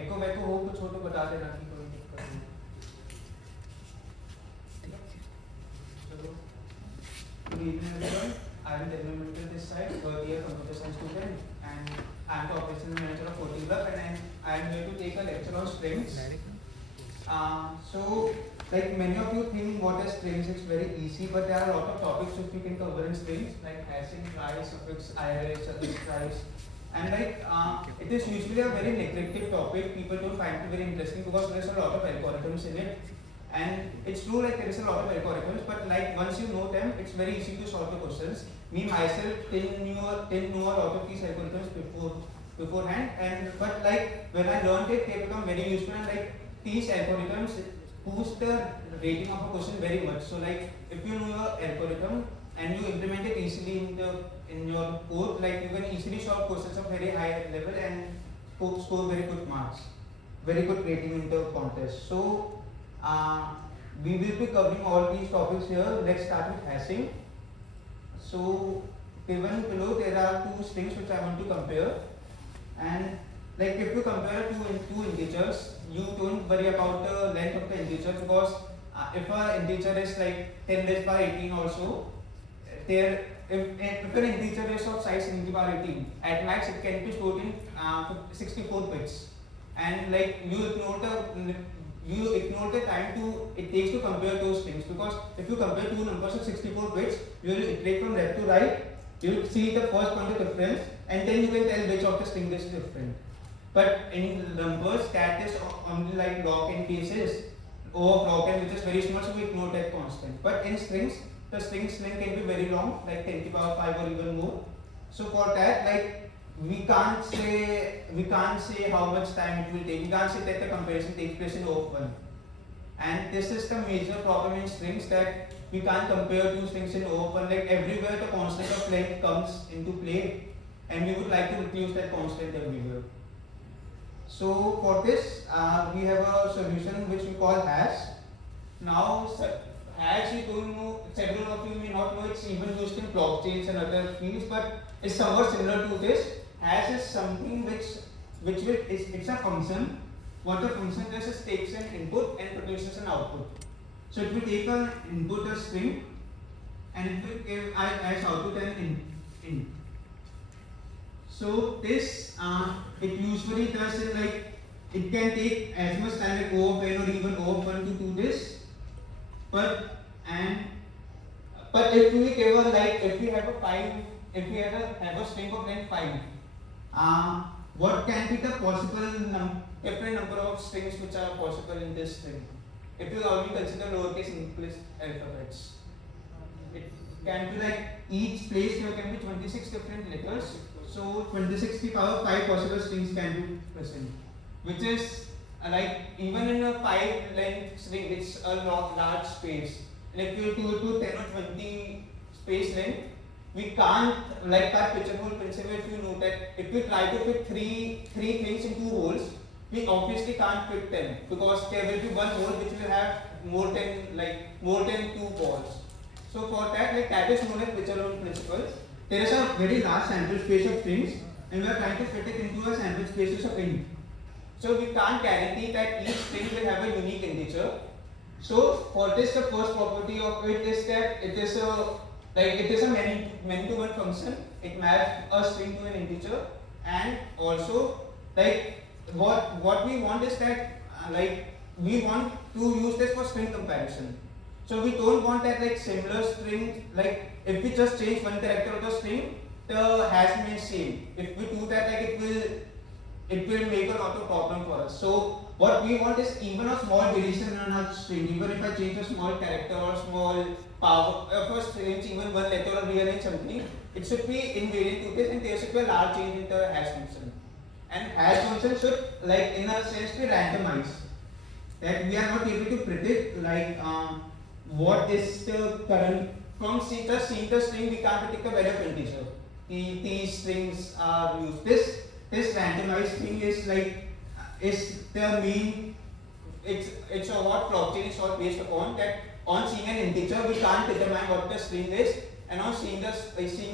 एको वैको हो कुछ हो तो बता देना कि कोई दिक्कत नहीं। चलो, good evening everyone. I am Tanmay Mittal this side, third year computer science student, and I am the operations manager of OT Club, and I am here to take a lecture on strings. So, like many of you think what is strings, it's very easy, but there are a lot of topics which we can cover in strings, like hashing, tries, suffix, iris, suffix, tries. And like it is usually a very neglected topic. People don't find it very interesting because there is a lot of algorithms in it. And it's true, like there is a lot of algorithms, but like once you know them, it's very easy to solve the questions. Me myself didn't know a lot of these algorithms beforehand, and but like when I learned it, they become very useful. And like these algorithms boost the rating of a question very much. So like if you know your algorithm and you implement it easily in your code, like you can easily solve questions of very high level and score very good marks, very good rating in the contest. So we will be covering all these topics here. Let's start with hashing. So given below there are two strings which I want to compare, and like if you compare two integers, you don't worry about the length of the integer, because if an integer is like 10 raised by 18 also, there if an integer is of size 10 by 18, at max it can be stored in 64 bits, and like you ignore the time it takes to compare those strings, because if you compare two numbers of 64 bits, you will iterate from left to right, you will see the first point of difference, and then you can tell which of the string is different. But in numbers, that is only like log n cases, O of log n, which is very small, so we ignore that constant. But in strings, the strings length can be very long, like 10 to the power 5 or even more. So for that, like we can't say how much time it will take. We can't say that the comparison takes place in O of 1. And this is the major problem in strings, that we can't compare two strings in O of 1. Like everywhere the constant of length comes into play, and we would like to reduce that constant everywhere. So for this, we have a solution which we call hash. Now, hash, you don't know, several of you may not know, it's even used in blockchains and other fields, but it's somewhat similar to this. Hash is something it's a function. What the function does is takes an input and produces an output. So it will take an input, a string, and it will give as output an int. So this it usually does it like it can take as much time like O of n or even O of 1 to do this. But if we give a if we have a string of length 5, what can be the possible different number of strings which are possible in this string? If you only consider lowercase English alphabets, it can be like each place there can be 26 different letters. So 26 to the power 5 possible strings can be present, which is like even in a 5 length string, it's a large space. And if you do it to 10 or 20 space length, we can't, like by pigeonhole principle, if you know that if we try to fit three things in 2 holes, we obviously can't fit them, because there will be one hole which will have more than 2 balls. So for that, like that is known as pigeonhole principle. There is a very large sample space of strings, and we are trying to fit it into a sample spaces of int. So we can't guarantee that each string will have a unique integer. So for this, the first property of it is that it is a many-to-one function. It maps a string to an integer, and also like what we want is that we want to use this for string comparison. So we don't want that like similar string, like if we just change one character of the string, the hash remains same. If we do that, like it will make a lot of problem for us. So what we want is even a small variation in our string. Even if I change a small character or small power, first change even one letter or rearrange something, it should be invariant to this, and there should be a large change in the hash function. And hash function should, like in a sense, be randomized. That we are not able to predict what is the current from seeing the string. We can't predict the value of integer. These strings are used. This randomized thing is the main. It's a what blockchain is all based upon, that on seeing an integer we can't determine what the string is, and on seeing a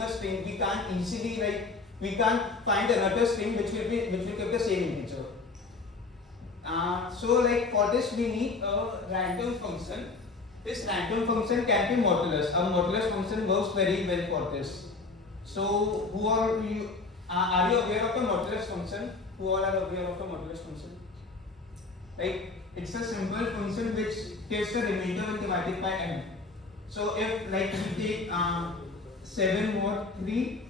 string we can't easily we can't find another string which will give the same integer. So like for this we need a random function. This random function can be modulus. A modulus function works very well for this. So who are you? Are you aware of the modulus function? Who all are aware of the modulus function? Like it's a simple function which gives the remainder when divided by n. So if like we take 7 mod 3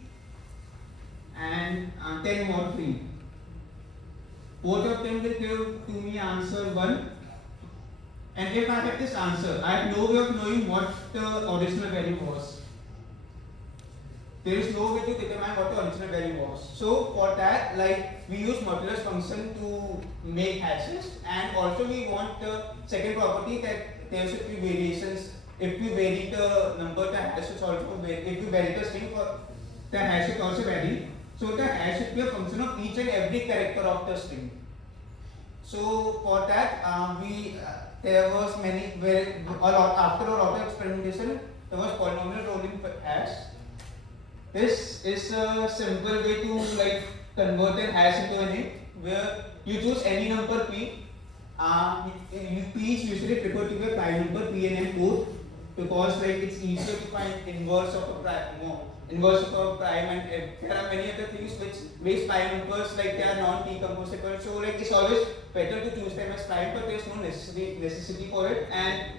and 10 mod 3, both of them will give to me answer 1. And if I have this answer, I have no way of knowing what the original value was. There is no way to determine what the original value was. So for that, like we use modulus function to make hashes, and also we want the second property that there should be variations. If we vary the number, the hash should also vary. If we vary the string, the hash should also vary. So the hash should be a function of each and every character of the string. So for that, there was after a lot of experimentation, there was polynomial rolling hash. This is a simple way to like convert a hash into an int, where you choose any number p. P is usually preferred to be a prime number, p and n both, because like it's easier to find inverse of a prime. And there are many other things which makes prime numbers like they are non-decomposable. So like it's always better to choose them as prime, but there is no necessity for it. And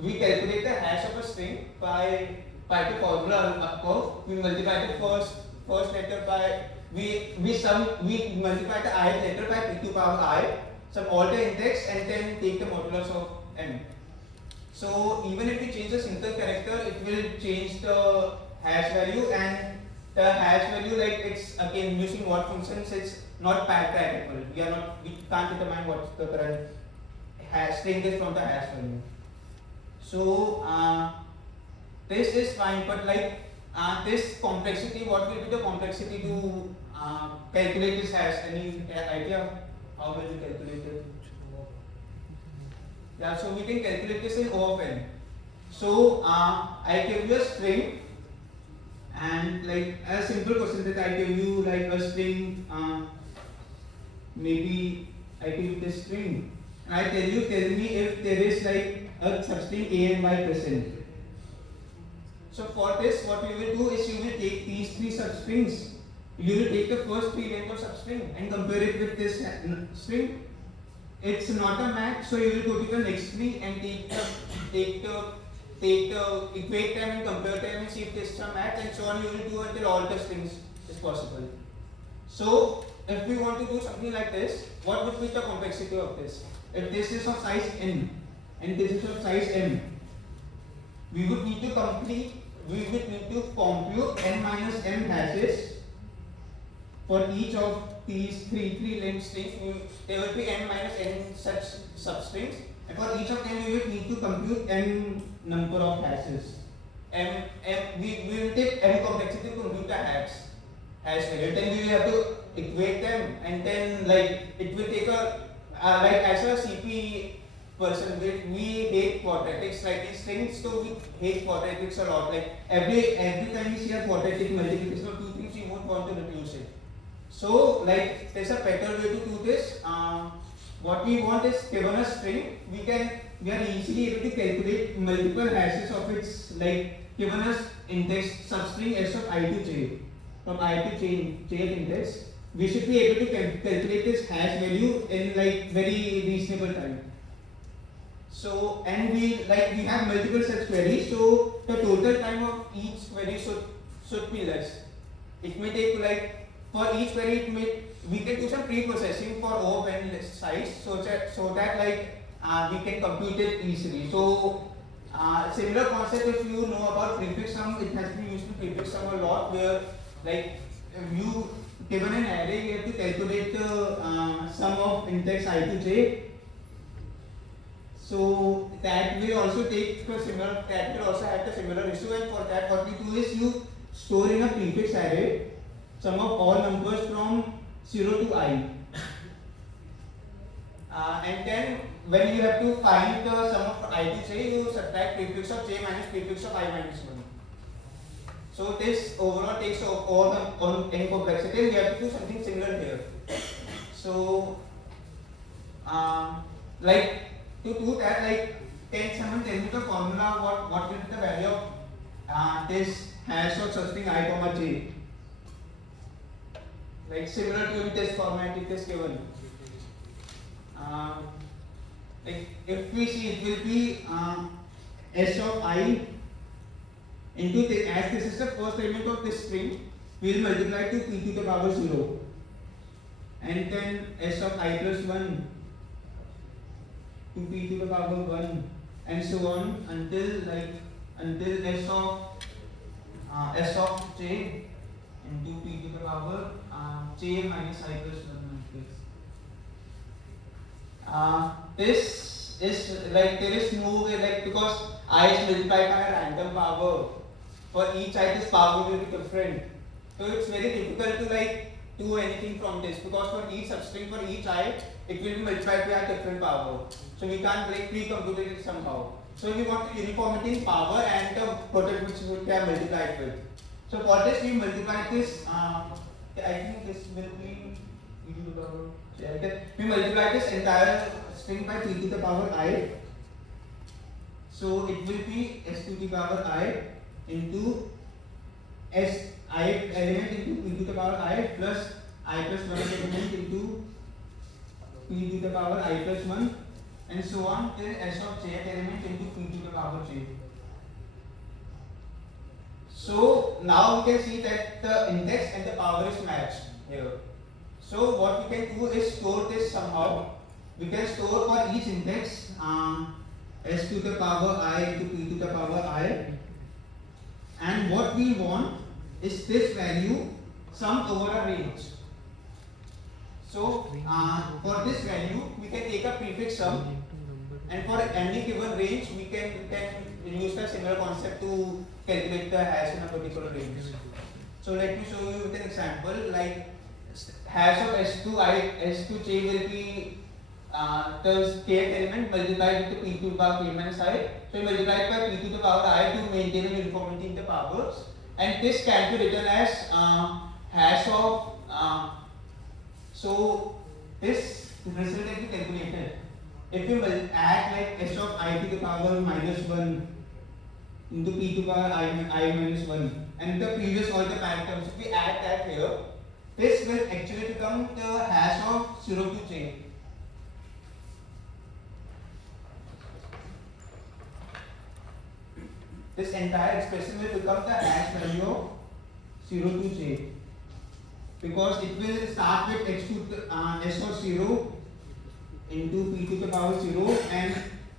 we calculate the hash of a string by the formula above. We multiply the first letter by we multiply the ith letter by p to the power I, sum all the index, and then take the modulus of n. So even if we change a single character, it will change the hash value, and the hash value, like it's again using what functions, it's not packable. We can't determine what the current hash string is from the hash value. So this is fine, but like this complexity, what will be the complexity to calculate this hash? Any idea how will we calculate it? Yeah, so we can calculate this in O of n. So I give you a string, and like a simple question that I give you like a string, maybe I give you this string, and I tell me if there is like a substring a and y present. So for this, what you will do is you will take these three substrings. You will take the first three length of substring and compare it with this string. It's not a match, so you will go to the next tree and equate them and compare them and see if this is a match, and so on. You will do until all the strings is possible. So if we want to do something like this, what would be the complexity of this? If this is of size n and this is of size m, we would need to compute n minus m hashes for each of these three length strings. There will be n minus n such substrings, and for each of them we will need to compute n number of hashes. We will take m complexity to compute the hash value. Then we will have to equate them, and then like it will take a like as a CP person, we hate quadratics, like these things, so we hate quadratics a lot. Like every time we see a quadratic multiplication of two things, we won't want to reduce it. So like there's a better way to do this. What we want is, given a string, we are easily able to calculate multiple hashes of its, like given us index substring s of I to j, from I to j index, we should be able to calculate this hash value in like very reasonable time. So, and we have multiple such queries, so the total time of each query should be less. It may take like, for each query we can do some pre-processing for O of n size, so that like we can compute it easily. So similar concept, if you know about prefix sum, it has been used in prefix sum a lot, where like you given an array, you have to calculate the sum of index I to j. So that will also have the similar issue, and for that what we do is you store in a prefix array sum of all numbers from 0 to I. And then when you have to find the sum of I to j, you subtract prefix of j minus prefix of I minus 1. So this overall takes all the n complexity, and we have to do something similar here. So like to do that, like can someone tell me the formula, what will be the value of this hash of such thing I comma j, like similar to in this format it is given. Like if we see, it will be s of I into the, as this is the first element of this string, we will multiply to p to the power 0, and then s of I plus 1 to p to the power 1, and so on until s of j into p to the power j minus I plus 1 matrix. This is like, there is no way, like, because I is multiplied by a random power. For each I, this power will be different. So it's very difficult to like do anything from this, because for each substring, for each I, it will be multiplied by a different power. So we can't like pre-compute it somehow. So we want uniformity in power and the product which we are multiplied with. So for this we multiply this. I think this will be we multiply this entire string by p to the power I. So it will be s to the power I into s I element into p to the power I plus I plus 1 element into p to the power I plus 1, and so on till s of j element into p to the power j. So now we can see that the index and the power is matched here. So what we can do is store this somehow. We can store for each index s to the power I into p to the power I, and what we want is this value summed over a range. So for this value we can take a prefix sum, and for any given range we can use the similar concept to calculate the hash in a particular range. So let me show you with an example. Like hash of s to j will be the kth element multiplied with the p to the power k minus I. So we multiply by p to the power I to maintain a uniformity in the powers, and this can be written as hash of so this result can be calculated. If you add like s of I to the power minus 1 into p to the power I minus 1, and the previous all the parameters, if we add that here, this will actually become the hash of 0 to j. This entire expression will become the hash value of 0 to j, because it will start with x to the, s of 0 into p to the power 0 and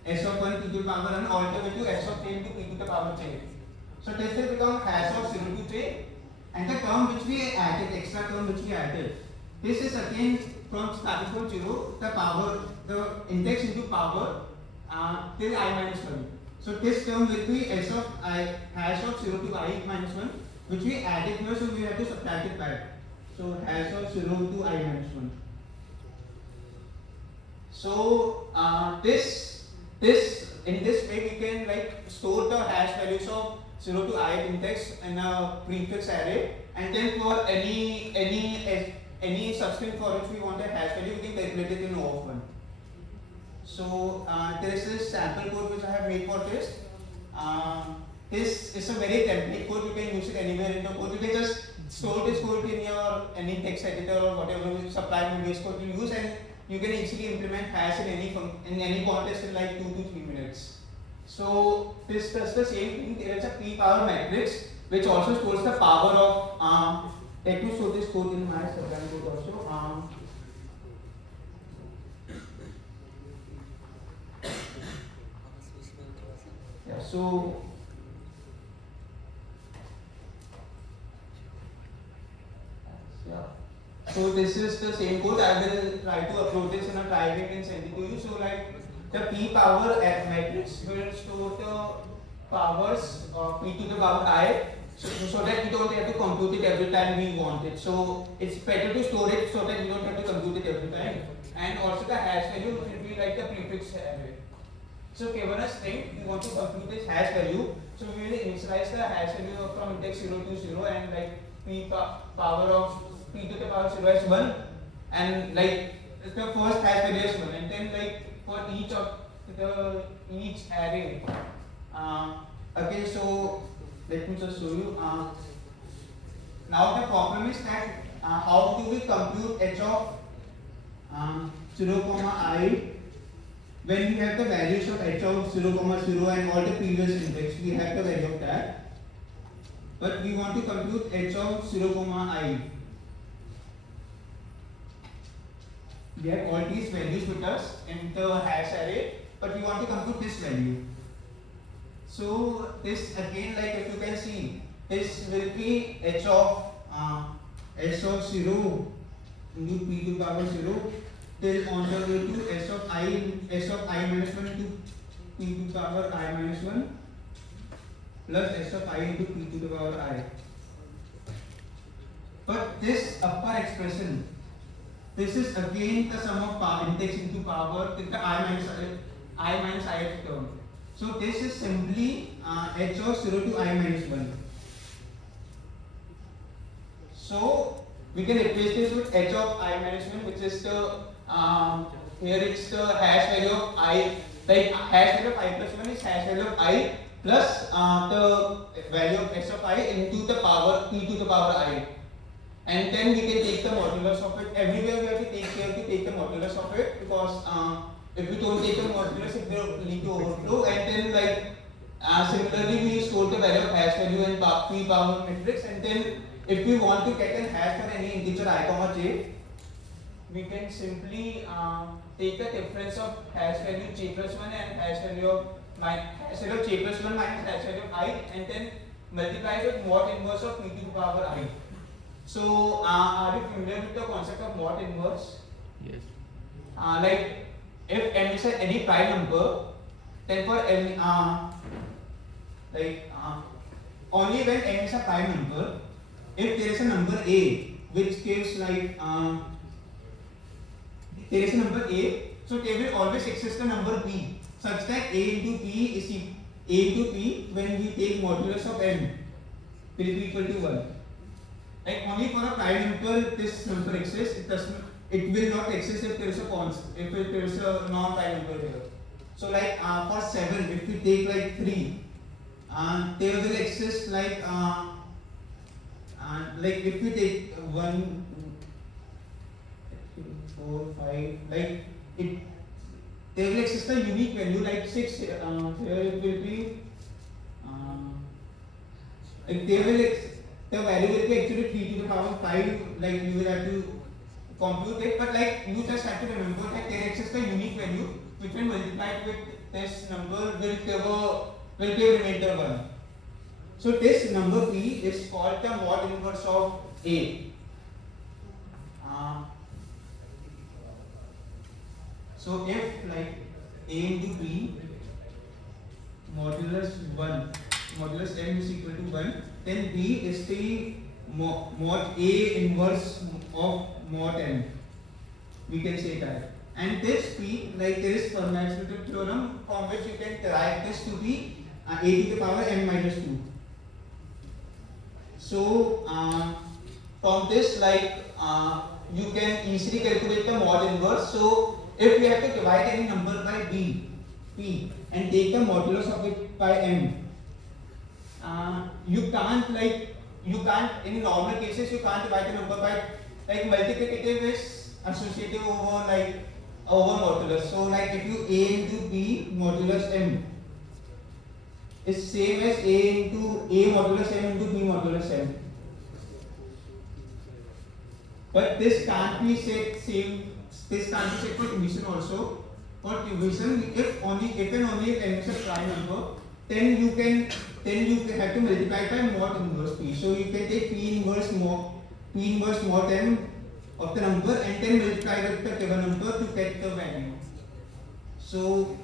s of 1 p to the power 1 all the way to s of j into p to the power j. So this will become hash of 0 to j, and the term which we added, extra term which we added, this is again from starting from 0, the power, the index into power till I minus 1. So this term will be s of I hash of 0 to I minus 1, which we added here, so we have to subtract it back. So hash of 0 to I minus 1. So this in this way we can like store the hash values of 0 to I index in a prefix array, and then for any substring for which we want a hash value, we can calculate it in O of 1. So there is this sample code which I have made for this. This is a very template code. You can use it anywhere in the code. You can just store this code in your any text editor or whatever supply base code you use, and you can easily implement hash in any context in like 2 to 3 minutes. So this does the same thing. There is a p power matrix which also stores the power of. Let me show this code in my sublime code also. Yeah. So. Yeah. So this is the same code. I will try to upload this in a private and send it to you. So like the p power matrix will store the powers of p to the power I, so that we don't have to compute it every time we want it. So it's better to store it so that we don't have to compute it every time. And also the hash value will be like the prefix array. So given a string, we want to compute this hash value. So we will initialize the hash value from index 0 to 0, and like p power of p to the power 0 as 1, and like the first hash value is 1, and then like for each of each array. Okay, so let me just show you. Now the problem is that how do we compute h of 0, I when we have the values of h of 0, 0 and all the previous index, we have the value of that, but we want to compute h of 0, I. We have all these values with us in the hash array, but we want to compute this value. So this again, like if you can see, this will be h of 0 into p to the power 0 till on the way to s of I minus 1 into p to the power I minus 1 plus s of I into p to the power I. But this upper expression, this is again the sum of power index into power with the I minus ith term. So this is simply h of 0 to I minus 1. So we can replace this with h of I minus 1, which is the here it's the hash value of I, like hash value of I plus 1 is hash value of I plus the value of s of I into the power p to the power I. And then we can take the modulus of it. Everywhere we have to take care to take the modulus of it, because if we don't take the modulus, it will lead to overflow. And then like similarly, we store the value of hash value in p power matrix. And then if we want to get a hash for any integer I comma j, we can simply take the difference of hash value j plus 1 and hash value of j plus 1 minus hash value of I, and then multiply it with mod inverse of p to the power I. So are you familiar with the concept of mod inverse? Yes. Like if m is any prime number, then for any only when m is a prime number, if there is a number a which gives like there is a number a, so there will always exist a number b such that a into p is a into p when we take modulus of m will be equal to 1. Like only for a prime number this number exists. It will not exist if there is a constant, if there is a non-prime number here. So like for 7, if we take like 3, there will exist like if we take 1, 4, 5, like it, there will exist a unique value like 6. Here it will be like the value will be actually 3 to the power 5. Like you will have to compute it, but like you just have to remember that there exists a unique value which when multiplied with this number will give a remainder 1. So this number p is called the mod inverse of a. So if like a into b modulus 1, modulus m is equal to 1, then b is the mod a inverse of mod n. We can say that. And this p, like there is Fermat's theorem from which you can derive this to be a to the power n minus 2. So from this, like you can easily calculate the mod inverse. So if we have to divide any number by p and take the modulus of it by m, you can't in normal cases you can't divide a number by, like multiplicative is associative over modulus. So like if you a into b modulus m is same as a into a modulus m into b modulus m. But this can't be said for division also. For division, if and only if n is a prime number, then you have to multiply by mod inverse p. So you can take p inverse mod m of the number and then multiply with the given number to get the value. So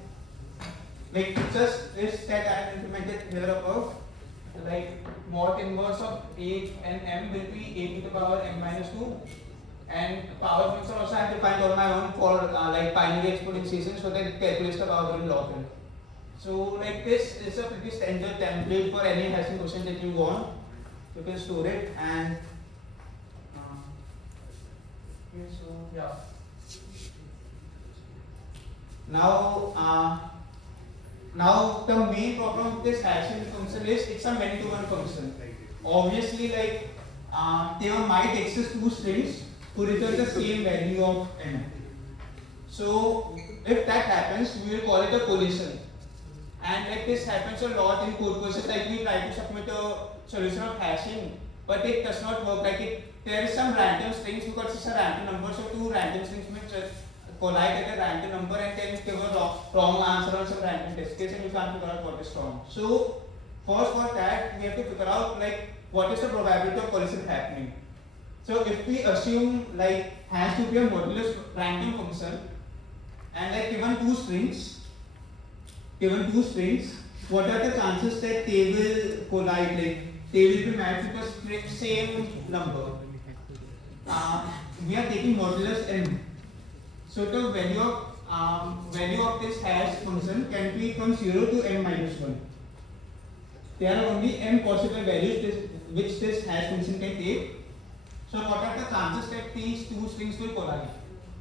like just this that I have implemented here above, like mod inverse of a and m will be a to the power m minus 2, and power function also I have defined on my own for like binary exponentiation, so that it calculates the power in log n. So like this is a pretty standard template for any hashing question that you want. You can store it and okay, so yeah. Now the main problem with this hashing function is it's a many-to-one function. Obviously, like there might exist two strings who return the same value of m. So if that happens, we will call it a collision. And like this happens a lot in code courses, like we try to submit a solution of hashing, but it does not work. There is some random strings because it's a random number, so two random strings may just collide at a random number and then give a wrong answer on some random test case and you can't figure out what is wrong. So first for that we have to figure out like what is the probability of collision happening. So if we assume like has to be a modulus random function and like given two strings, what are the chances that they will collide, like they will be matched with the same number? We are taking modulus m. So the value of this hash function can be from 0 to m minus 1. There are only m possible values which this hash function can take. So what are the chances that these two strings will collide?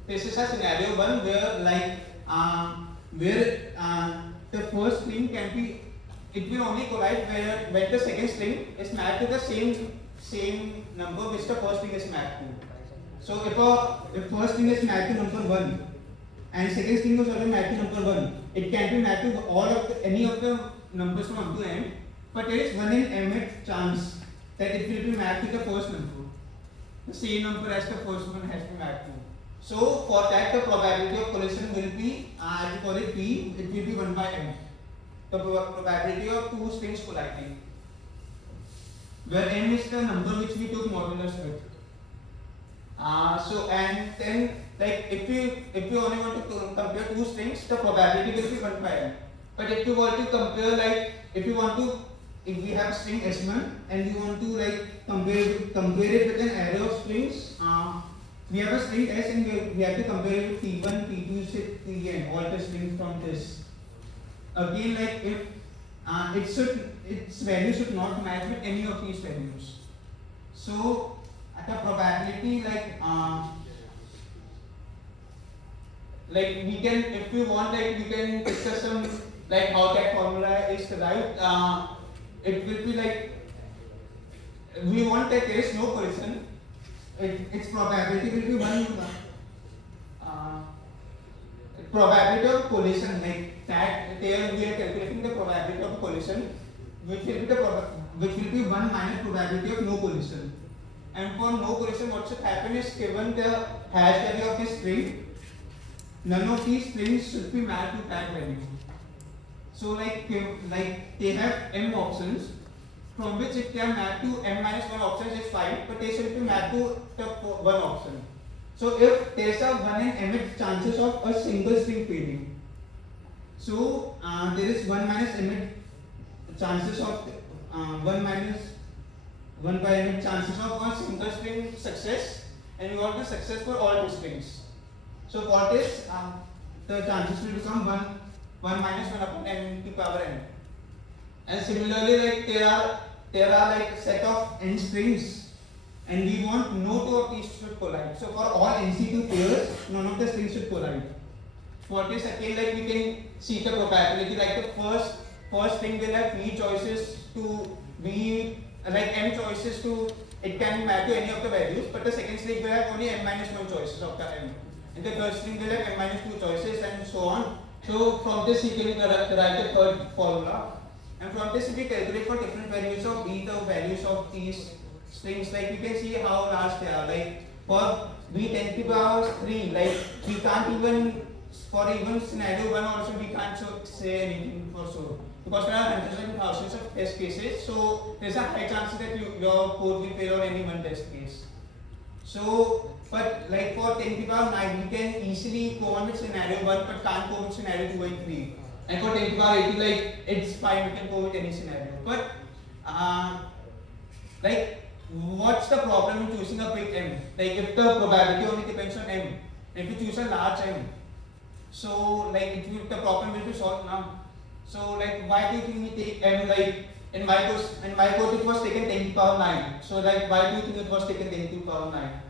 This is a scenario one where the first string can be, it will only collide when the second string is mapped to the same number which the first string is mapped to. So if first string is mapped to number 1 and second string is also mapped to number 1, it can be mapped to any of the numbers from 1 to n, but there is 1 in mth chance that it will be mapped to the first number, the same number as the first one has been mapped to. So for that the probability of collision will be, I call it P, it will be 1 by m. The probability of two strings colliding, where m is the number which we took modulus with. So and then like if you only want to compare two strings, the probability will be 1 by m. But if you want to compare, like if we have string S1 and you want to like compare it with an array of strings, we have a string S and we have to compare it with T1, T2, Tn, all the strings from this. Again, like if its value should not match with any of these values. So at the probability like we can, if we want, like we can discuss some like how that formula is derived. It will be like we want that there is no collision. Its probability will be probability of collision, like that there we are calculating the probability of collision, which will be 1 minus probability of no collision. And for no collision, what should happen is, given the hash value of this string, none of these strings should be mapped to that value. So like they have m options, from which if they are mapped to m minus 1 options is fine, but they should be mapped to the 1 option. So if there is a 1 in mth chances of a single string failing, so there is 1 minus mth chances of 1 minus 1 by mth chances of a single string success, and we want the success for all the strings. So for this, the chances will become 1 minus 1 upon m to the power n. And similarly, like there are like set of n strings, and we want no two of these should collide. So for all NC2 pairs, none of the strings should collide. For this, again, like we can see the probability. Like the first string will have b choices to b, like m choices to, it can be mapped to any of the values, but the second string will have only m minus 1 choices of the m, and the third string will have m minus 2 choices, and so on. So from this you can derive the third formula, and from this we calculate for different values of b the values of these strings. Like you can see how large they are. Like for b 10 to the power 3, like we can't even, for even scenario 1 also we can't say anything for sure, because there are hundreds and thousands of test cases. So there's a high chance that your code will fail on any one test case. So but like for 10 to the power 9, we can easily go on with scenario 1 but can't go with scenario 2 and 3. And for 10 to the power 80, like it's fine, we can go with any scenario. But like what's the problem in choosing a big m? Like if the probability only depends on m, if you choose a large m, so like the problem will be solved now. So like why do you think we take m? Like in my code it was taken 10 to the power 9. So like why do you think it was taken 10 to the power 9?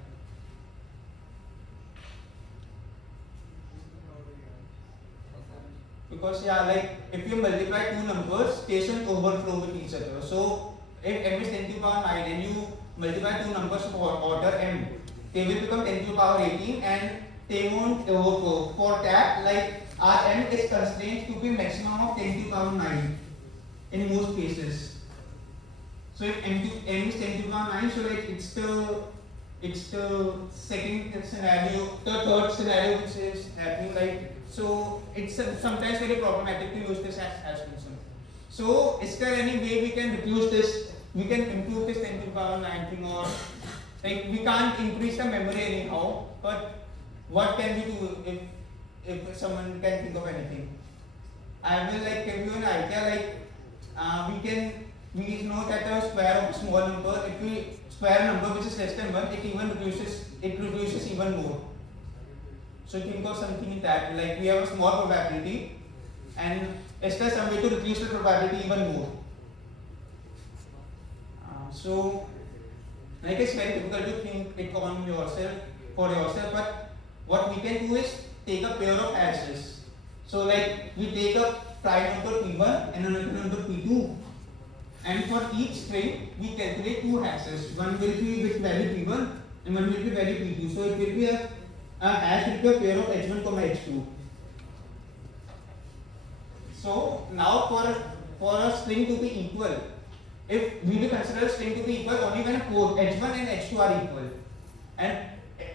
Because yeah, like if you multiply two numbers, they should overflow with each other. So if m is 10 to the power 9 and you multiply two numbers of order m, they will become 10 to the power 18 and they won't overflow. For that, like our m is constrained to be maximum of 10 to the power 9 in most cases. So if m is 10 to the power 9, so like it's the second scenario, the third scenario which is happening, like so it's sometimes very problematic to use this as function. So is there any way we can reduce this, we can improve this 10 to the power 9 thing, or like we can't increase the memory anyhow, but what can we do if someone can think of anything? I will like give you an idea, like we know that the square of a small number, if we square a number which is less than 1, it reduces even more. So think of something in that, like we have a small probability and is there some way to reduce the probability even more? So like it's very difficult to think it on yourself, for yourself, but what we can do is take a pair of hashes. So like we take a prime number p1 and another number p2, and for each string we calculate two hashes. One will be with value p1 and one will be value p2. So it will be a hash will be a pair of h1 comma h2. So now for a string to be equal, if we will consider a string to be equal only when both h1 and h2 are equal, and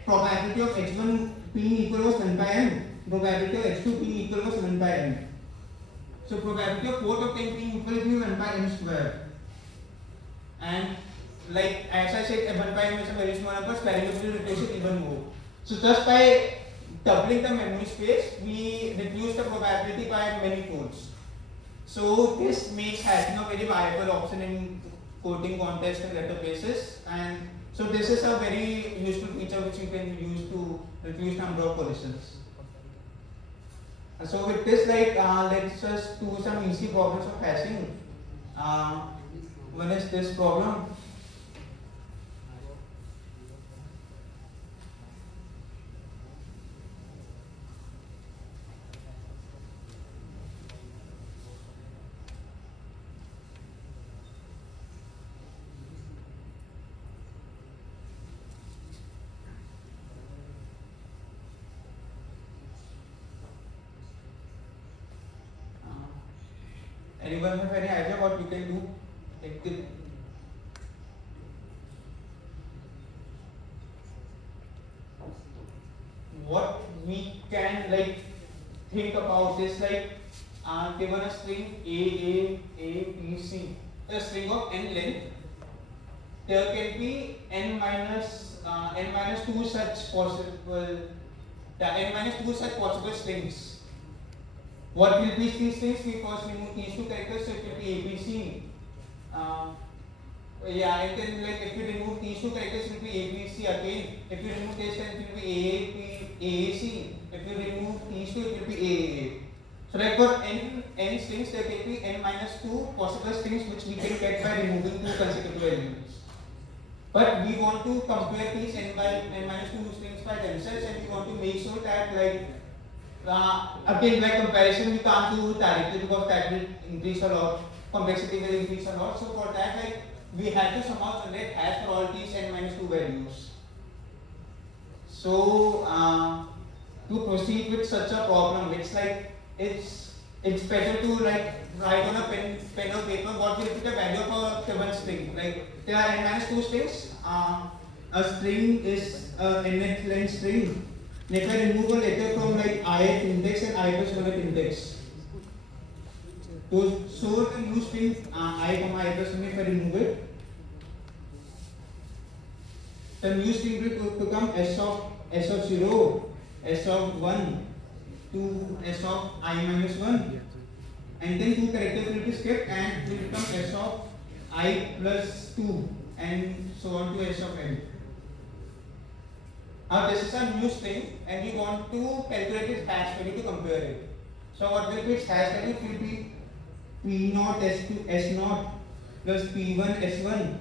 probability of h1 being equal was 1 by m, probability of h2 being equal was 1 by m. So probability of both of them being equal will be 1 by m square. And like as I said, 1 by m is a very small number, squaring it will reduce it even more. So just by doubling the memory space, we reduce the probability by many folds. So this makes hashing a very viable option in coding context and databases, and so this is a very useful feature which you can use to reduce number of collisions. So with this, like let's just do some easy problems of hashing. One is this problem. Anyone have any idea what we can do? What we can like think about this, like given a string A, B, C, a string of n length, there can be n minus 2 such possible strings. What will be these strings? We first remove these two characters, so it will be ABC. Yeah, and then like if you remove these two characters, it will be ABC again. If you remove this, then it will be AAC. If you remove these two, it will be AAA. So like for n strings, there can be n minus 2 possible strings which we can get by removing two consecutive elements. But we want to compare these n minus 2 strings by themselves, and we want to make sure that like again, like comparison we can't do directly because that will increase a lot, complexity will increase a lot. So for that, like we have to somehow generate hash for all these n minus 2 values. So to proceed with such a problem, it's like it's better to like write on a pen or paper what will be the value of a given string. Like there are n minus 2 strings. A string is a n length string. If I remove a letter from like ith index and I plus 1th index, so the new string I plus 1, if I remove it, the new string will become s of 0, s of 1 to s of I minus 1, and then two characters will be skipped and will become s of I plus 2 and so on to s of n. Now this is a new string and we want to calculate its hash value to compare it. So what will be its hash value? It will be P0 S2 S0 plus P1 S1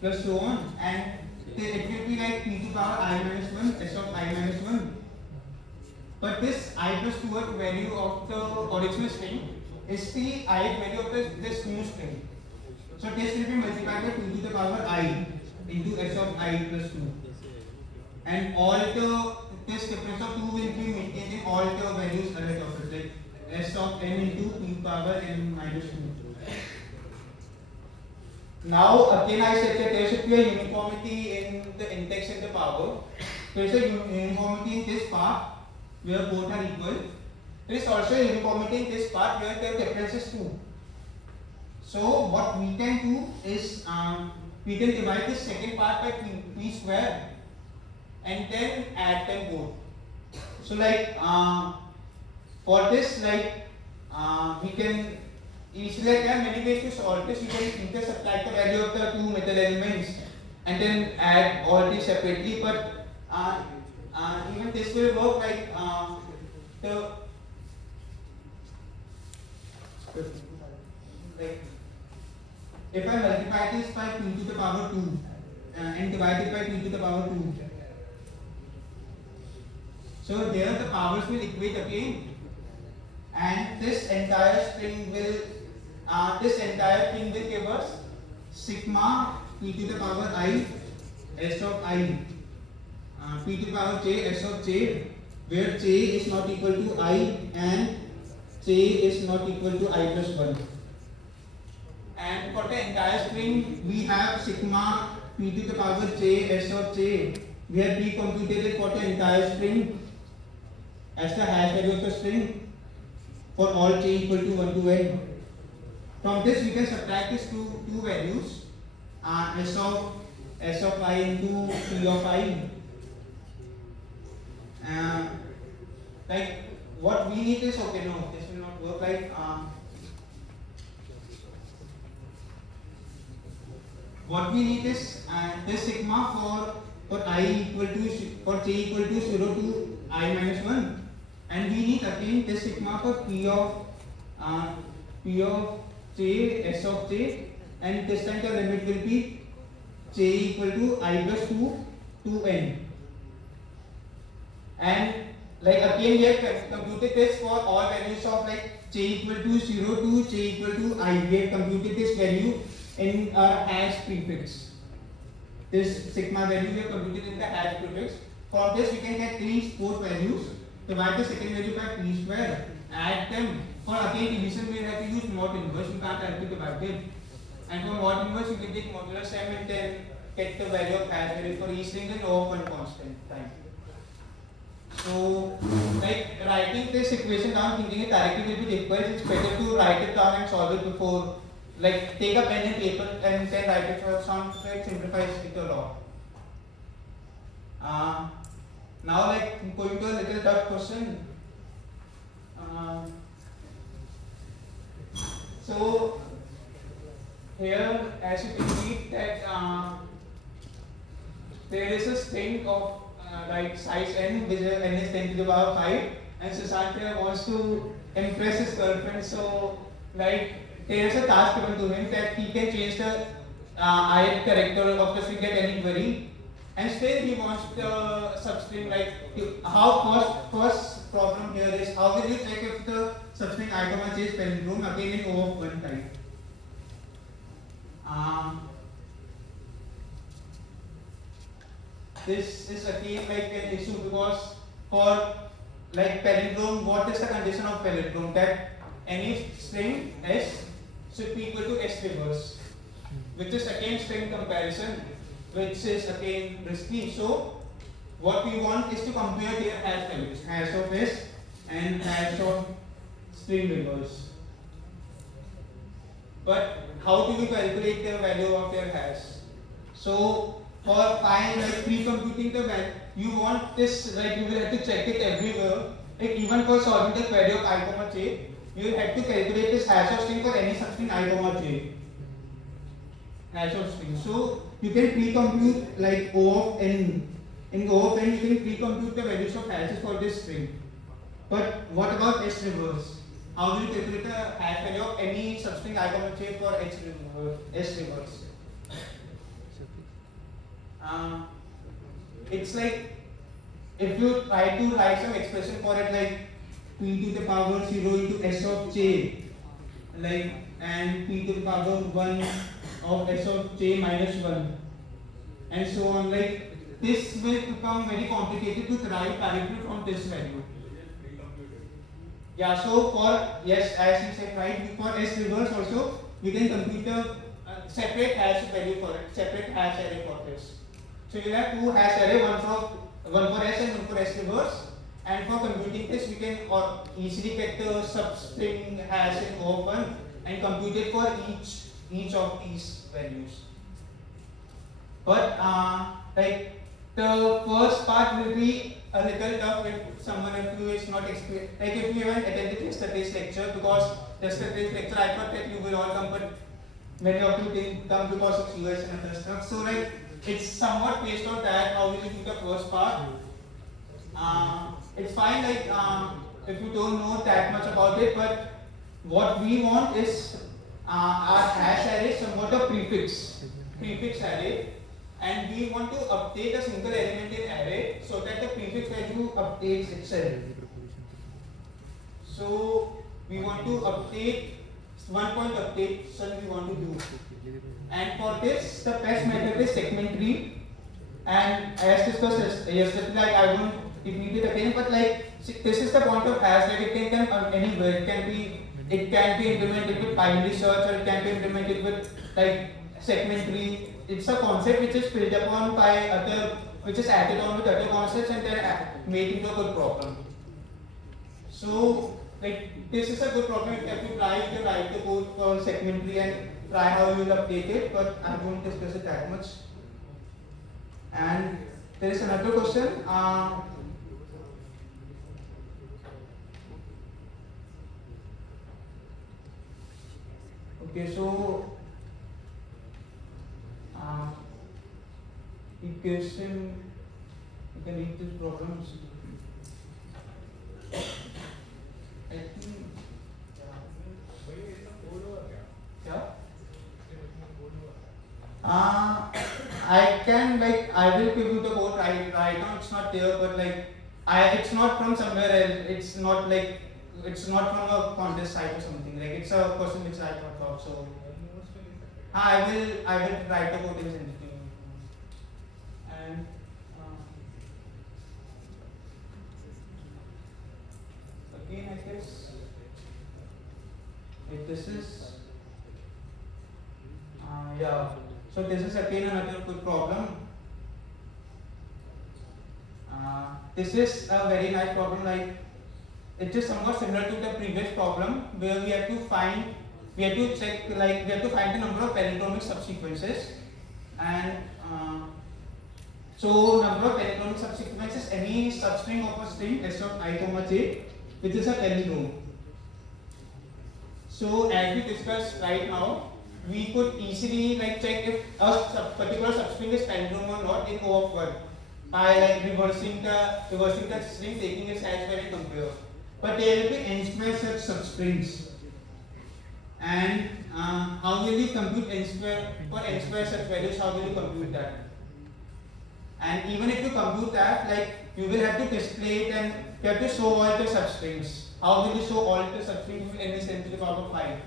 plus so on, and it will be like P to power I minus 1 S of I minus 1. but this I plus 2 value of the original string is the ith value of this new string. So this will be multiplied by 2 to the power I into s of I plus 2. And all this difference of 2 will be maintained in all the values ahead of it, like s of n into p power n minus 2. Now again I said that there should be a uniformity in the index and the power. There is a uniformity in this part where both are equal. There is also a uniformity in this part where the difference is 2. So what we can do is we can divide this second part by p square and then add them both. So like for this, like we can easily, like there are many ways to solve this. You can either subtract the value of the two metal elements and then add all these separately, but even this will work like if I multiply this by 2 to the power 2 and divide it by 2 to the power 2, so here the powers will equate again, and this entire string will give us sigma p to the power I s of I, p to the power j s of j, where j is not equal to I and j is not equal to I plus 1. And for the entire string, we have sigma p to the power j s of j. We have pre-computed it for the entire string as the hash value of the string for all j equal to 1 to n. From this, we can subtract these two values, s of I into p of I. Like what we need is, okay, no, this will not work. Like what we need is this sigma for j equal to 0 to I minus 1, and we need again this sigma for p of j s of j, and this time the limit will be j equal to I plus 2 to n. And like again we have computed this for all values of like j equal to 0 to j equal to I. We have computed this value in our hash prefix. This sigma value we have computed in the hash prefix. From this we can get both values, divide the second value by p square, add them. For again division we have to use mod inverse, we can't directly divide it. And for mod inverse you can take modulus m and then get the value of hash value for each string and of one constant time. So like writing this equation down, thinking it directly will be difficult. It's better to write it down and solve it before, like take a pen and paper and then write it for some, so it simplifies it a lot. Now like going to a little tough question. So here as you can see that there is a string of like size n, which n is 10 to the power 5, and Sushant here wants to impress his girlfriend, so like there is a task given to him that he can change the ith character of the string at any query, and still he wants the substring, like how first problem here is how will you check if the substring I comma j is palindrome again in O of one type. This is again like an issue because for like palindrome, what is the condition of palindrome? That any string s should be equal to s reverse, which is again string comparison, which is again risky. So what we want is to compare their hash values, hash of s and hash of string reverse. But how do we calculate the value of their hash? So for find like pre-computing the value, you want this, like you will have to check it everywhere. Like even for solving the query of I comma j, you will have to calculate this hash of string for any substring I comma j. Hash of string. So you can pre-compute like O of n. In O of n, you can pre-compute the values of hashes for this string. But what about s reverse? How do you calculate the hash value of any substring I comma j for s reverse? It's like if you try to write some expression for it like p to the power 0 into s of j, like, and p to the power 1 of s of j minus 1, and so on, like, this will become very complicated to derive directly from this value. Yeah, so for, yes, as you said, right, for S reverse also, we can compute a separate hash value for it, separate hash array for this. So you have two hash array, one for S and one for S reverse, and for computing this, we can easily get the substring hash in O1 and compute it for each of these values. But like, the first part will be a little tough if someone of you is not experienced. Like, if you haven't attended yesterday's lecture, because yesterday's lecture I thought that you will all come, but many of you didn't come because of US and other stuff. So like, it's somewhat based on that, how will you do the first part. It's fine, like, if you don't know that much about it, but what we want is our hash array somewhat a prefix array, and we want to update a single element in array so that the prefix value updates itself. So we want to update, one point updation we want to do, and for this the best method is segmentary. And as discussed yesterday, like, I won't repeat it again, but like, this is the point of hash, like, it can come anywhere. It can be implemented with binary search, or it can be implemented with like segmentary. It's a concept which is built upon by which is added on with other concepts, and they're made into a good problem. So like, this is a good problem. If you try, you can write the code for segmentary and try how you will update it, but I won't discuss it that much. And there is another question. Okay, so it gives him, you can read this problem. I think, yeah. I can, like, I will give you the code right now. It's not there, but like, it's not from somewhere else. It's not like, it's not from a contest site or something. Like, it's a question which I thought of. So I will write the code and send it to you. And again, I guess if this is yeah. So this is again another good problem. This is a very nice problem. Like, it is somewhat similar to the previous problem where we have to find the number of palindromic subsequences, and so number of palindromic subsequences, any substring of a string s of I, j, which is a palindrome. So as we discussed right now, we could easily like check if a particular substring is palindrome or not in O of 1 by like reversing the string, taking its hash value, compare. But there will be n square such substrings, and how will you compute n square for n square such values? How will you compute that? And even if you compute that, like, you will have to display it and you have to show all the substrings. How will you show all the substrings with n is 10 to the power 5?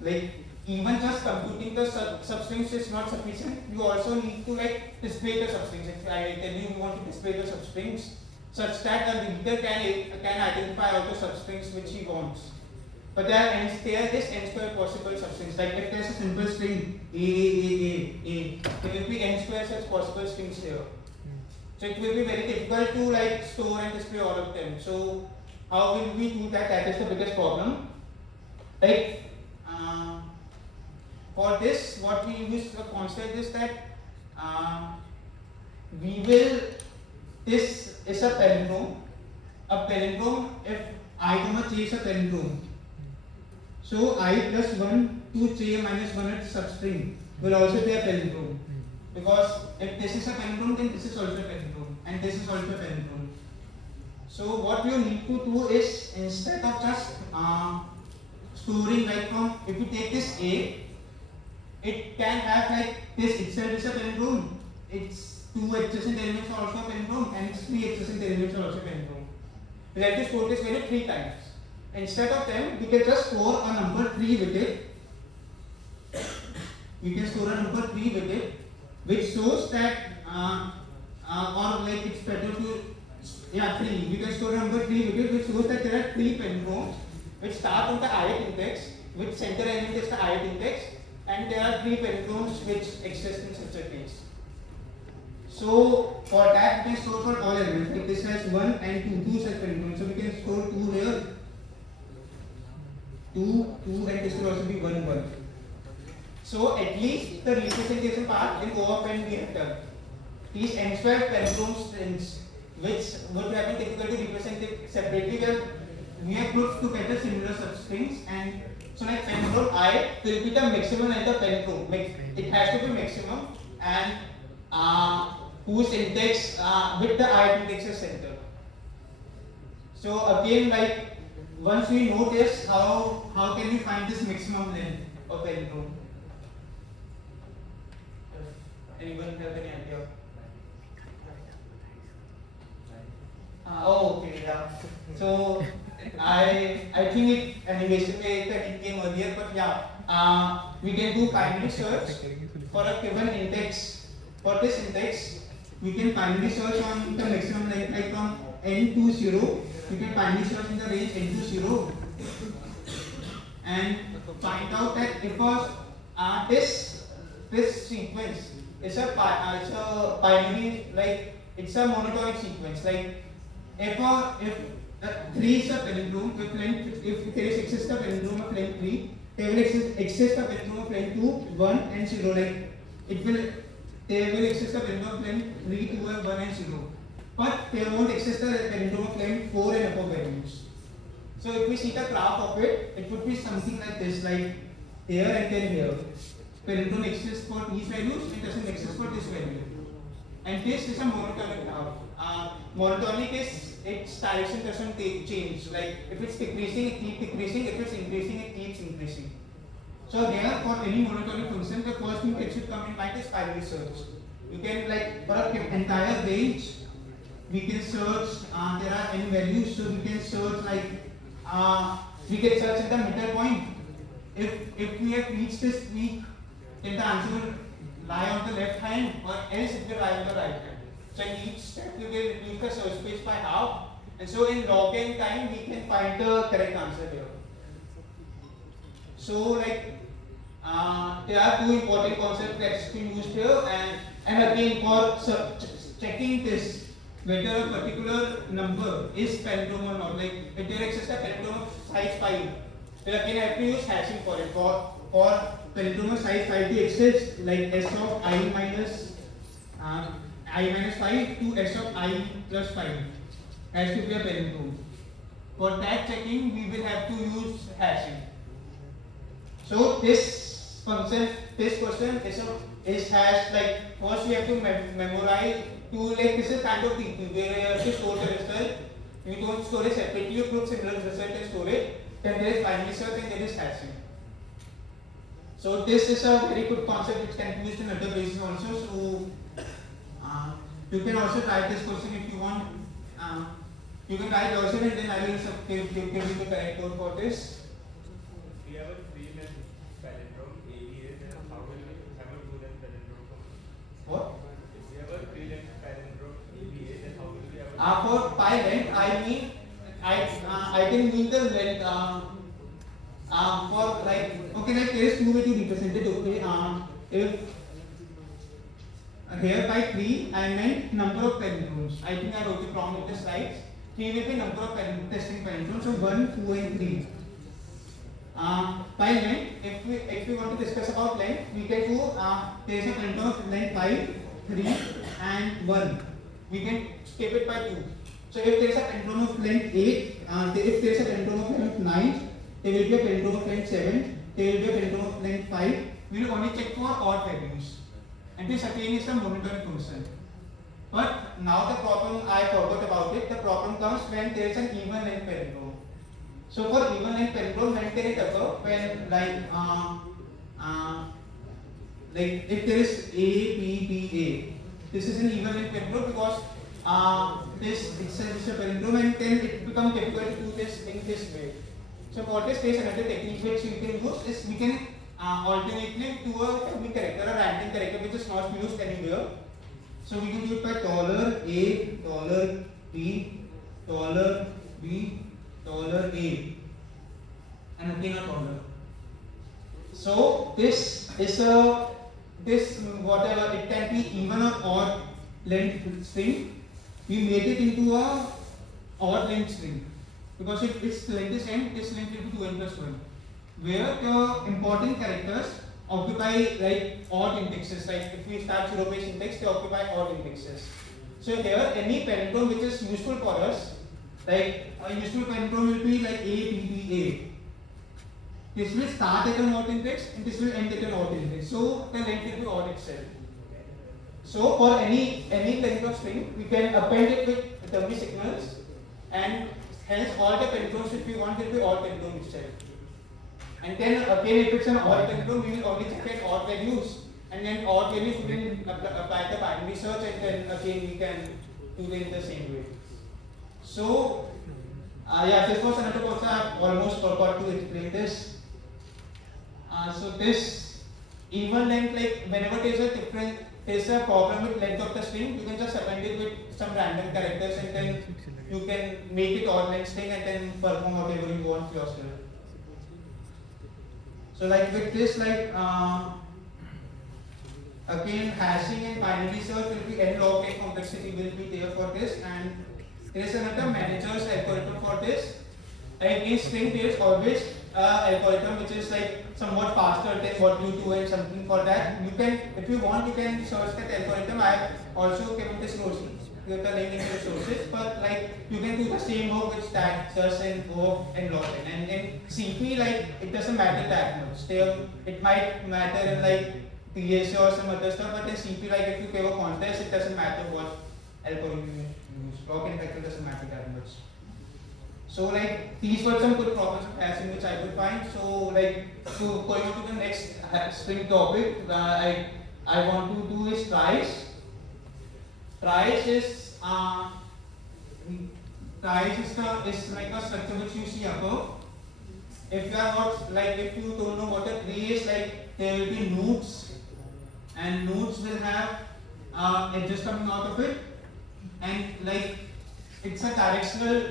Like, even just computing the substrings is not sufficient. You also need to like display the substrings. If I tell you want to display the substrings such that the reader can identify all the substrings which he wants. But there is n square possible substrings. Like, if there's a simple string A, there will be n square such possible strings here. So it will be very difficult to like store and display all of them. So how will we do that? That is the biggest problem. Like, for this, what we use the concept is that this is a palindrome. A palindrome, if I, j is a palindrome. So I plus 1 to j minus 1 at substring will also be a palindrome. Because if this is a palindrome, then this is also a palindrome, and this is also a palindrome. So what you need to do is, instead of just storing like from, if you take this A, it can have like this itself is a palindrome. It's 2 adjacent elements are also a palindrome and 3 adjacent elements are also a palindrome. We have to store this value 3 times. Instead of them, we can just store a number 3 with it. We can store a number 3 with it, which shows that, or like it's better to, 3. We can store a number 3 with it, which shows that there are 3 palindromes which start on the ith index, which center element is the ith index, and there are 3 palindromes which exist in such a case. So for that we can store for all elements. Like this has 1 and 2 such palindromes. So we can store 2 here, 2, and this will also be 1, 1. So at least the representation part in OOP we have done. These n square palindrome strings, which would have been difficult to represent it separately, we have grouped together similar substrings, and so like palindrome I will be the maximum and the palindrome. It has to be maximum and whose index with the ith index is center. So again, like once we know this, how can we find this maximum length of palindrome? Anyone have any idea? Okay, yeah. So I think it animation it came earlier, but yeah, we can do binary search for a given index. For this index, we can binary search on the maximum length, like from n to 0. We can binary search in the range n to 0 and find out that if this sequence is a binary, like it's a monotonic sequence. Like if 3 is a palindrome, if there exists a palindrome of length 3, there will exist a palindrome of length 2, 1 and 0. Like there will exist a palindrome of length 3, 2, 1 and 0. But there won't exist a palindrome of length 4 and above values. So if we see the graph of it, it would be something like this, like here and then here. Palindrome exists for these values, it doesn't exist for this value. And this is a monotonic graph. Monotonic is its direction doesn't change. Like if it's decreasing, it keeps decreasing. If it's increasing, it keeps increasing. So here, for any monotonic function, the first thing that should come in mind is binary search. You can, like, for an entire range, we can search. There are n values, so we can search like we can search at the middle point. If we have reached this peak, then the answer will lie on the left hand, or else it will lie on the right hand. So in each step we will reduce the search space by half, and so in log n time we can find the correct answer here. So like there are 2 important concepts that's been used here, and again for checking this whether a particular number is palindrome or not. Like if there exists a palindrome of size 5, then again I have to use hashing for it. For palindrome of size 5 to exist, like s of I minus 5 to s of I plus 5 has to be a palindrome. For that checking, we will have to use hashing. So this function, this question is hashed. Like first we have to memorize like this is kind of thinking where you have to store the result. You don't store it separately, you group similar result and store it. Then there is binary search and there is hashing. So this is a very good concept which can be used in other places also. So you can also try this question if you want. You can try it also, and then I will give you the correct code for this. If we have a 3-length palindrome ABA, then how will we have a 2-length palindrome from it? What? If we have a 3-length palindrome ABA, then how will we have a For pi length, I mean I can mean the length for like, okay, like there is 2 ways to represent it. Okay, if here by 3 I meant number of palindromes. I think I wrote it wrong in the slides. 3 will be number of testing palindromes. So 1, 2 and 3. By length, if we want to discuss about length, we can do there is a palindrome of length 5, 3 and 1. We can skip it by 2. So if there is a palindrome of length 8, if there is a palindrome of length 9, there will be a palindrome of length 7, there will be a palindrome of length 5. We will only check for odd values. And this again is the monotonic function. But now the problem, I forgot about it. The problem comes when there is an even length palindrome. So for even length palindrome, when can it occur? When like if there is A, B, B, A, this is an even length palindrome because this itself is a palindrome, and then it becomes difficult to do this in this way. So for this case, another technique which we can use is we can alternately do a dummy character, a random character which is not used anywhere. So we can do it by $A, $B, $B, $A, and again a dollar. So this is a whatever, it can be even or odd length string. We made it into a odd length string because if its length is n, this length will be 2n plus 1, where the important characters occupy like odd indexes. Like if we start 0 base index, they occupy odd indexes. So here any palindrome which is useful for us, like a useful palindrome will be like A, B, B, A. This will start at an odd index and this will end at an odd index. So the length will be odd itself. So for any length of string, we can append it with dummy signals, and hence all the palindromes which we want will be odd palindrome itself. And then again, if it's an odd palindrome, we will only check odd values, and then odd values we will apply the binary search, and then again we can do it in the same way. So yeah, this was another concept. I almost forgot to explain this. So this even length, like whenever there's a problem with length of the string, you can just append it with some random characters, and then you can make it odd length string and then perform whatever you want yourself. So like with this, like again hashing and binary search will be n log n complexity will be there for this, and there is another manager's algorithm for this. Like in string there is always algorithm which is like somewhat faster than what you do, and something for that. You can, if you want, you can search that algorithm. I have also given this notion, give the link in the sources, but like you can do the same work with stack, just and go and log in. And in CP, like it doesn't matter that much. It might matter in like PSA or some other stuff, but in CP, like if you give a contest, it doesn't matter what algorithm you use. Log-in factor doesn't matter that much. So like these were some good problems of hashing which I could find. So like, so going on to the next string topic, I want to do is tries. Tries is like a structure which you see above. If you are not, like if you don't know what a tree is, like there will be nodes, and nodes will have edges coming out of it, and like it's a directional.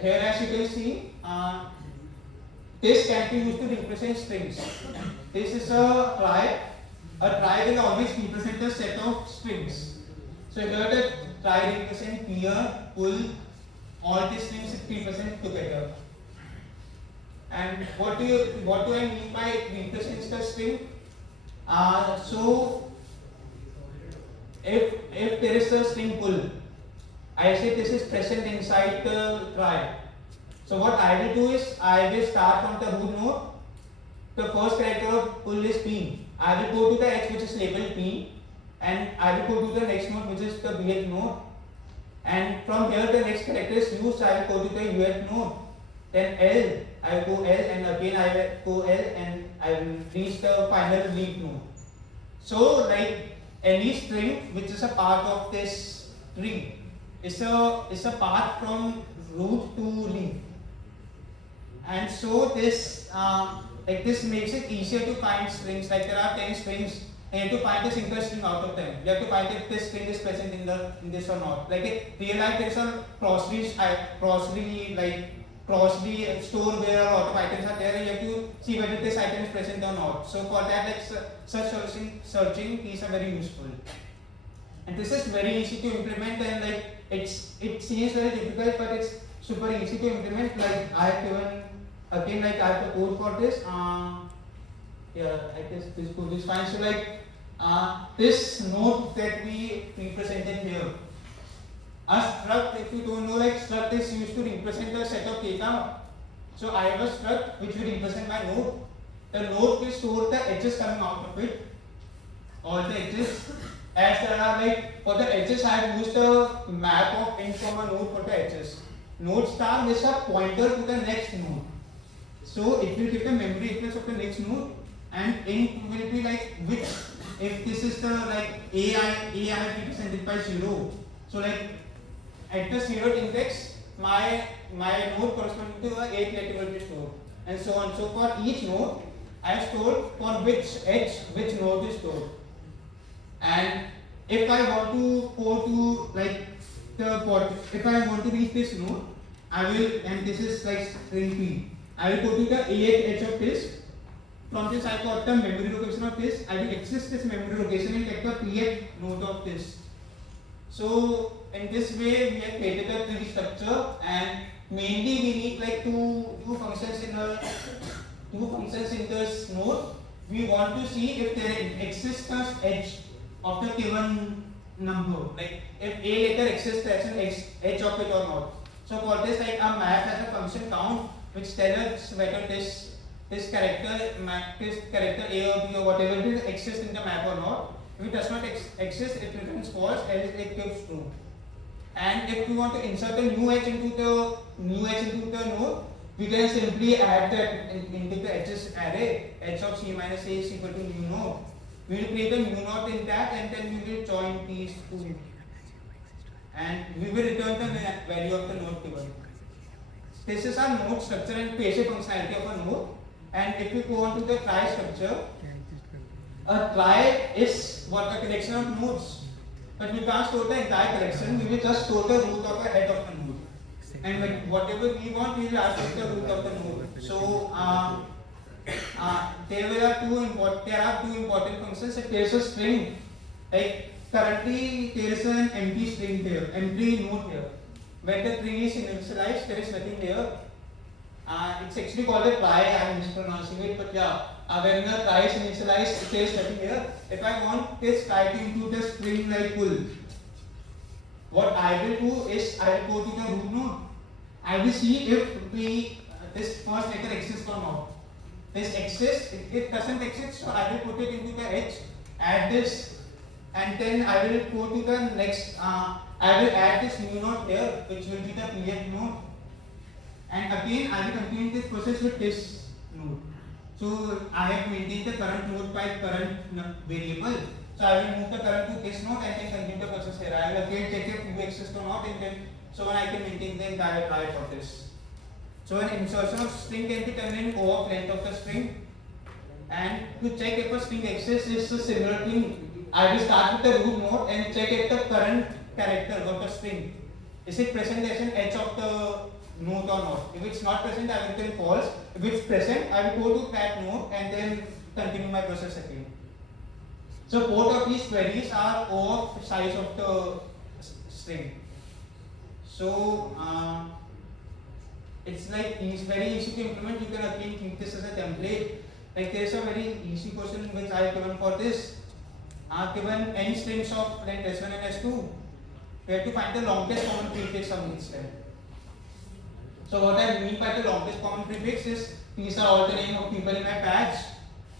Here as you can see, this can be used to represent strings. This is a try. A try will always represent a set of strings. So here the try represent peer, pull, all these strings represent together. And what do I mean by it represents the string? So if there is a string pull, I say this is present inside the try. So what I will do is I will start from the root node. The first character of pull is P. I will go to the edge which is labeled P, and I will go to the next node which is the BH node. And from here the next character is U, so I will go to the UH node. Then L, I will go L, and again I will go L, and I will reach the final leaf node. So like any string which is a part of this tree, is a path from root to leaf, and so this like this makes it easier to find strings. Like there are 10 strings, and you have to find a single string out of them. You have to find if this string is present in this or not. Like in real life, there is a crossly store where a lot of items are there, and you have to see whether this item is present or not. So for that, like such searching keys are very useful. And this is very easy to implement, and like it seems very difficult, but it's super easy to implement. Like I have given again, like I have the code for this. Yeah, I guess this code is fine. So like this node that we represented here, a struct, if you don't know, like struct is used to represent a set of data. So I have a struct which will represent my node. The node will store the edges coming out of it, all the edges. As there are like for the edges, I have used a map of int from a node for the edges. Node star is a pointer to the next node. So it will give the memory address of the next node, and int will be like which if this is the like A I have represented by 0. So like at the 0th index, my node corresponding to a 8 letter will be stored, and so on. So for each node, I have stored for which edge which node is stored. And if I want to go to like if I want to reach this node, I will, and this is like string P, I will go to the 8th edge of this. From this I got the memory location of this. I will access this memory location and get the Pth node of this. So in this way we have created a tree structure, and mainly we need like two functions in this node. We want to see if there exists an edge of the given number, like if a letter exists as an edge of it or not. So for this, like a map has a function count which tells us whether this character A or B or whatever it is exists in the map or not. If it does not exist, it returns false, else it gives true. And if we want to insert a new edge into the node, we can simply add that into the edges array. Edge of C minus A is equal to new node. We will create a new node in that, and then we will join these two, and we will return the value of the node given. This is our node structure and basic functionality of a node. And if we go on to the trie structure, a trie is what, a collection of nodes, but we can't store the entire collection. We will just store the root of a head of the node, and when whatever we want, we will access the root of the node. So there are two important functions. If there is a string, like currently there is an empty string here, empty node here. When the tree is initialized, there is nothing here. It's actually called a trie. I am mispronouncing it, but yeah, when the trie is initialized, there is nothing here. If I want this trie to include the string like full, what I will do is I will go to the root node. I will see if this first letter exists or not. This exists. If it doesn't exist, so I will put it into the edge, add this, and then I will go to the next. I will add this new node here, which will be the Pth node. And again, I will continue this process with this node. So I have maintained the current node by current variable. So I will move the current to this node and then continue the process here. I will again check if U exists or not, and then so on I can maintain the entire trie for this. So an insertion of string can be done in O of length of the string. And to check if a string exists is a similar thing. I will start with the root node and check if the current character of the string is it present as an edge of the node or not. If it's not present, I will return false. If it's present, I will go to that node and then continue my process again. So both of these queries are O of size of the string. So it's like it's very easy to implement. You can again keep this as a template. Like there is a very easy question which I have given for this. Given n strings of length S1 and S2, we have to find the longest common prefix of each string. So what I mean by the longest common prefix is these are all the name of people in my batch.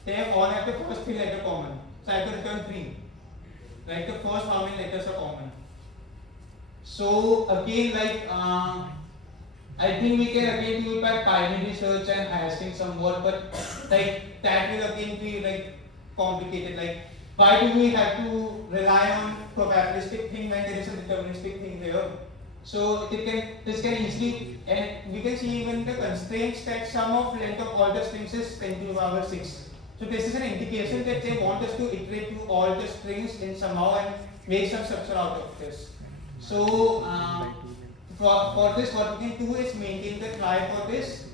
They all have the first 3 letters common. So I have to return 3. Like the first how many letters are common. So again, like I think we can again do it by binary search and hashing somewhat, but like that will again be like complicated. Like why do we have to rely on probabilistic thing when there is a deterministic thing there? So this can easily, and we can see even the constraints that sum of length of all the strings is 10 to the power 6. So this is an indication that they want us to iterate through all the strings in somehow and make some structure out of this. So for this, what we can do is maintain the trie for this.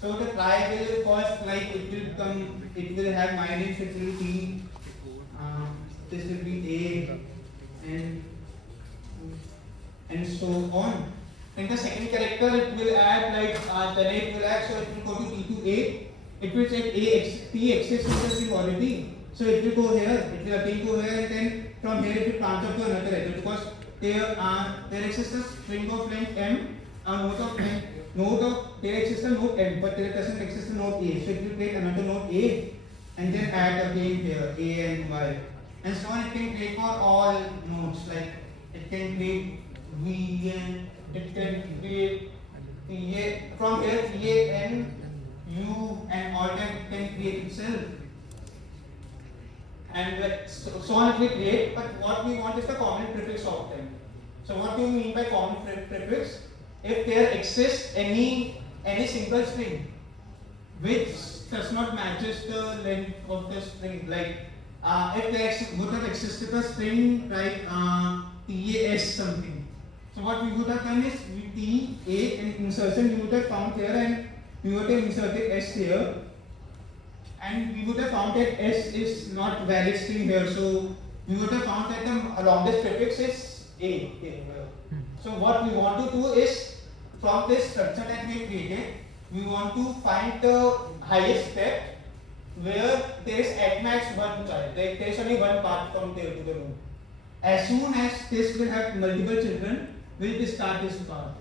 So the trie will first, like it will have my names, it will be this will be A and so on. In the second character, it will add like then it will add, so it will go to T to A. It will check T exists in the string already. So it will go here, it will again go here, and then from here it will branch up to another letter because there exists a string of length M, a there exists a node M, but there doesn't exist a node A. So it will create another node A and then add again here A and Y. And so on, it can create for all nodes, like it can create V and it can create from here A N U and all that it can create itself. and like so on it we create, but what we want is the common prefix of them. So what do you mean by common prefix? If there exists any single string which does not matches the length of the string, like if there would have existed a string like TAS something. So what we would have done is TA and insertion we would have found here, and we would have inserted S here, and we would have found that S is not valid string here, so we would have found that the longest prefix is A here. So what we want to do is, from this structure that we created, we want to find the highest step where there is at max one child, like there is only one path from there to the room. As soon as this will have multiple children, we'll start this path.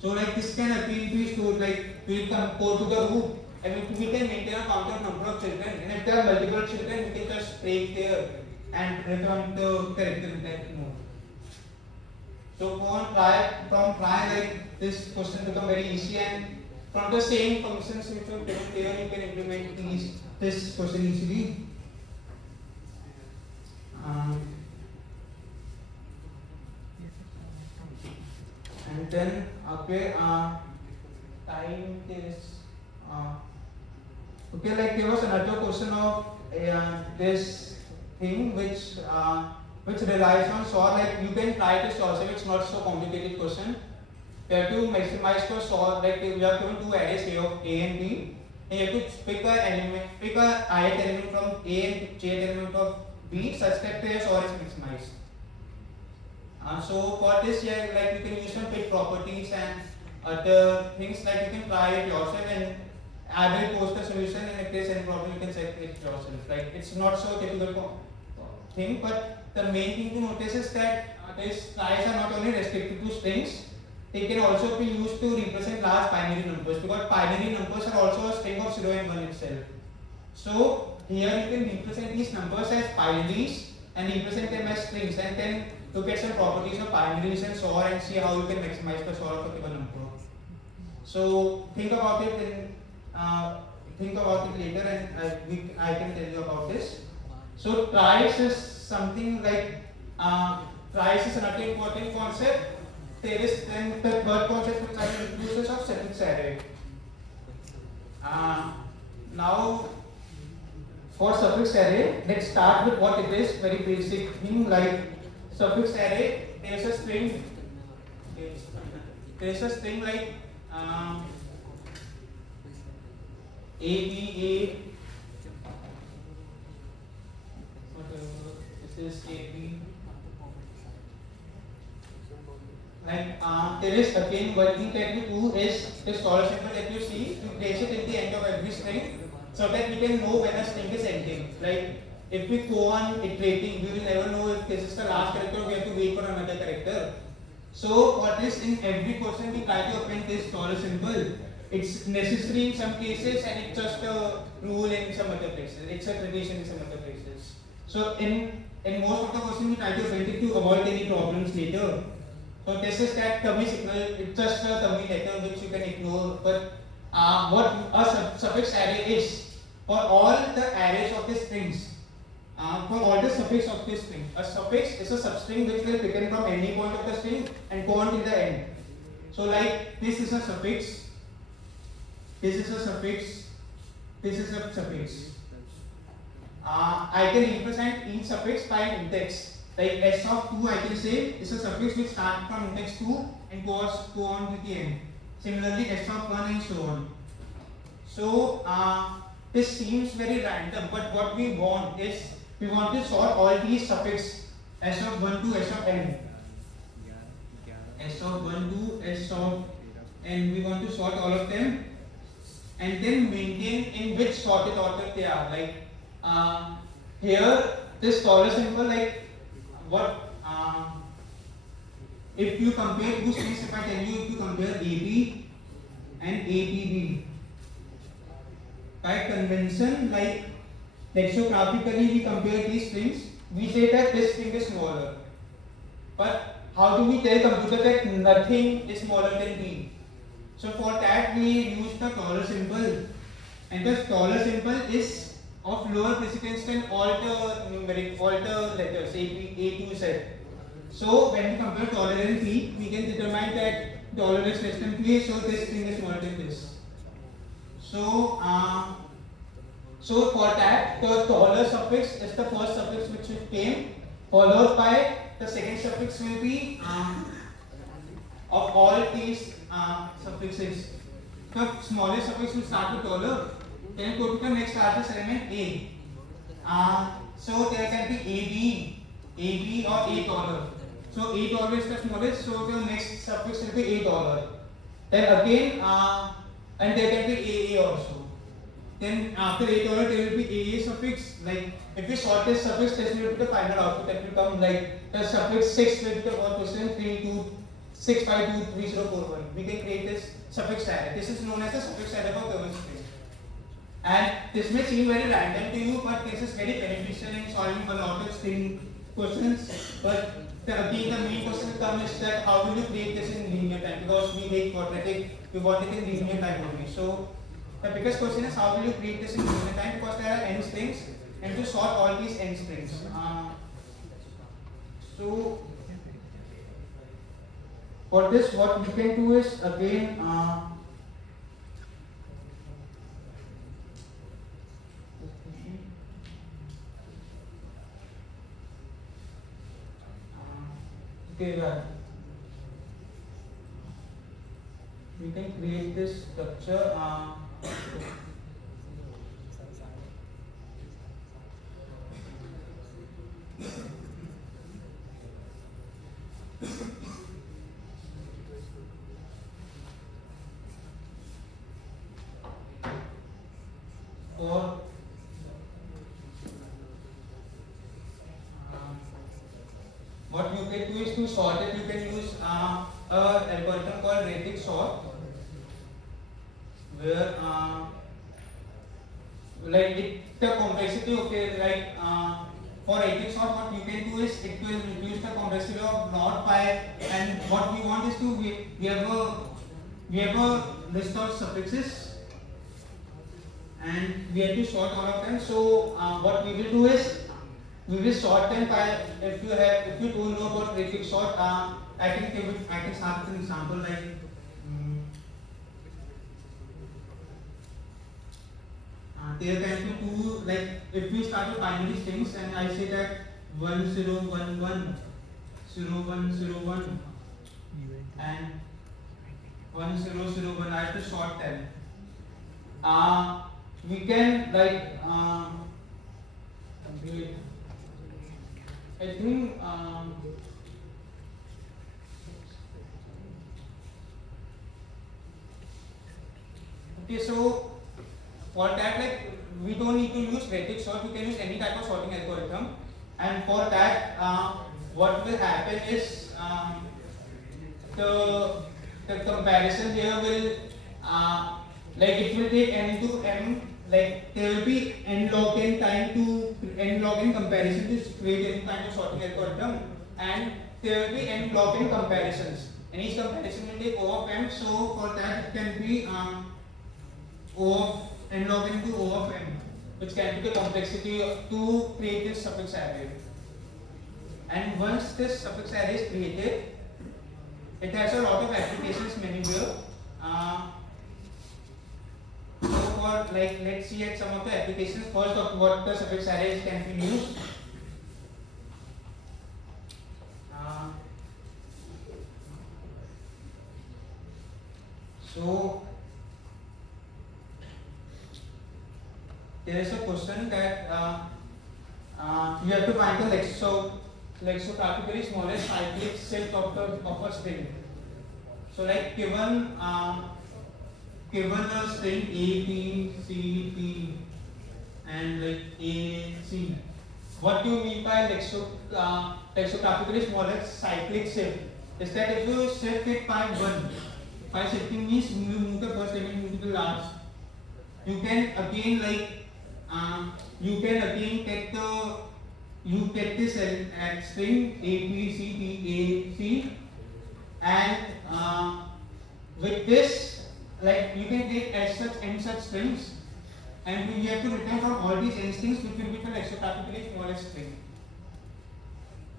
So like this can appear to stored, like we will go to the root and we can maintain a count of number of children, and if there are multiple children we can just break there and return the character in that mode. So from try like this question become very easy, and from the same functions which are given there you can implement this question easily. And then okay, time is okay, like there was another question of this thing which relies on SOR. Like you can try to solve it, it's not so complicated question. You have to maximize the SOR, like we are given two arrays here of A and B, and you have to pick a ith element from A and jth element of B such that the SOR is maximized. So for this, yeah, like you can use some fit properties and other things, like you can try it yourself and I will post the solution, and if there is any problem you can check it yourself. Like it's not so difficult thing, but the main thing to notice is that these tries are not only restricted to strings, they can also be used to represent large binary numbers, because binary numbers are also a string of 0 and 1 itself. So here you can represent these numbers as binaries and represent them as strings, and then look at some properties of binaries and SOR and see how you can maximize the SOR of a given number. So think about it later, and I can tell you about this. So tries is something like tries is another important concept. There is then the third concept which I will introduce of suffix array. Now for suffix array, let's start with what it is. Very basic thing, like suffix array. There is a string. There is a string like ABA. Whatever. This is AB. Like there is again one thing that we do is this dollar symbol that you see, you place it in the end of every string so that we can know when a string is ending. Like if we go on iterating, we will never know if this is the last character, we have to wait for another character. So for this, in every question we try to append this dollar symbol. It's necessary in some cases and it's just a rule in some other places. It's a tradition in some other places. So in most of the questions we try to append it to avoid any problems later. So this is that dummy signal, it's just a dummy letter which you can ignore, but what a suffix array is, for all the arrays of the strings, for all the suffix of this string, a suffix is a substring which will begin from any point of the string and go on till the end. So like this is a suffix, this is a suffix, this is a suffix. I can represent each suffix by an index. Like S of 2 I can say is a suffix which starts from index 2 and go on to the end. Similarly S of 1 and so on. So this seems very random, but what we want is we want to sort all these suffixes S of 1 to S of n. S of 1 to S of n, we want to sort all of them and then maintain in which sorted order they are. Like here this dollar symbol, like what if you compare two strings, if I tell you if you compare AB and ABB, by convention, like lexicographically we compare these strings, we say that this string is smaller. But how do we tell computer that nothing is smaller than B? So for that we use the dollar symbol, and the dollar symbol is of lower precedence than alter letters A to Z. So when we compare taller than P, we can determine that taller is less than P, so this thing is smaller than this. So so for that, the taller suffix is the first suffix which came, followed by the second suffix will be of all these suffixes. The smallest suffix will start with taller, then go to the next largest element A. So there can be AB or A taller. So A taller is the smallest, so the next suffix will be A taller. Then again, and there can be AA also. Then after A taller there will be AA suffix. Like if we sort this suffix, this will be the final output that will come, like the suffix 6 will be the word question 326523041. We can create this suffix array. This is known as the suffix array for Curved string. And this may seem very random to you, but this is very beneficial in solving a lot of string questions. But again, the main question comes is that how will you create this in linear time? Because we hate quadratic, we want it in linear time only. So the biggest question is how will you create this in linear time? Because there are n strings, and to sort all these n strings. So for this, what we can do is again. Okay, we can create this structure. Or what you can do is to sort it. You can use an algorithm called radic sort, where like the complexity. Okay, like for radic sort, what you can do is it will reduce the complexity of not pi. And what we want is to we have a list of suffixes, and we have to sort all of them. So what we will do is we will sort them by, if you don't know about radic sort, I can start with an example like there can be two, like if we start with binary strings and I say that 1011 0101 and 1001, I have to sort them. We can like I think okay, so for that, like we don't need to use radic sort, we can use any type of sorting algorithm. And for that, what will happen is the comparison here will like it will take n into m. Like there will be n log n comparison to create any kind of sorting algorithm, and there will be n log n comparisons, and each comparison will take O of m. So for that it can be O of n log n to O of m, which can be the complexity to create this suffix array. And once this suffix array is created, it has a lot of applications menu here. So for like let's see at some of the applications first of what the suffix arrays can be used. So there is a question that you have to find the lexicography smallest cyclic shift of a string. So like given a string A, B, C, D, and like A, C, what do you mean by lexicographically smallest cyclic shift? Is that if you shift it by one, by shifting means you move the first element into the last. You can again get this at string A, B, C, D, A, C, and with this, like you can take n such strings, and we have to return from all these n strings which will be the lexicograpically smallest string.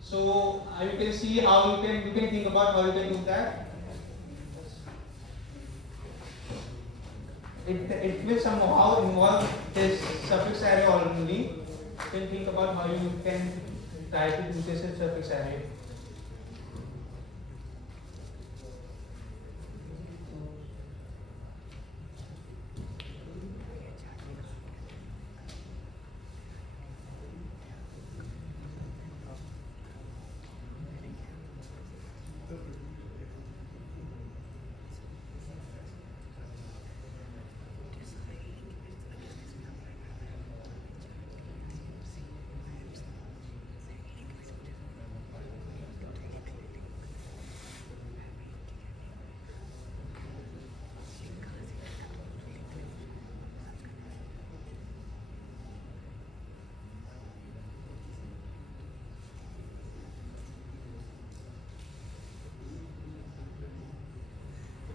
So you can see how you can think about how you can do that. It will somehow involve this suffix array only. You can think about how you can try to do this in suffix array.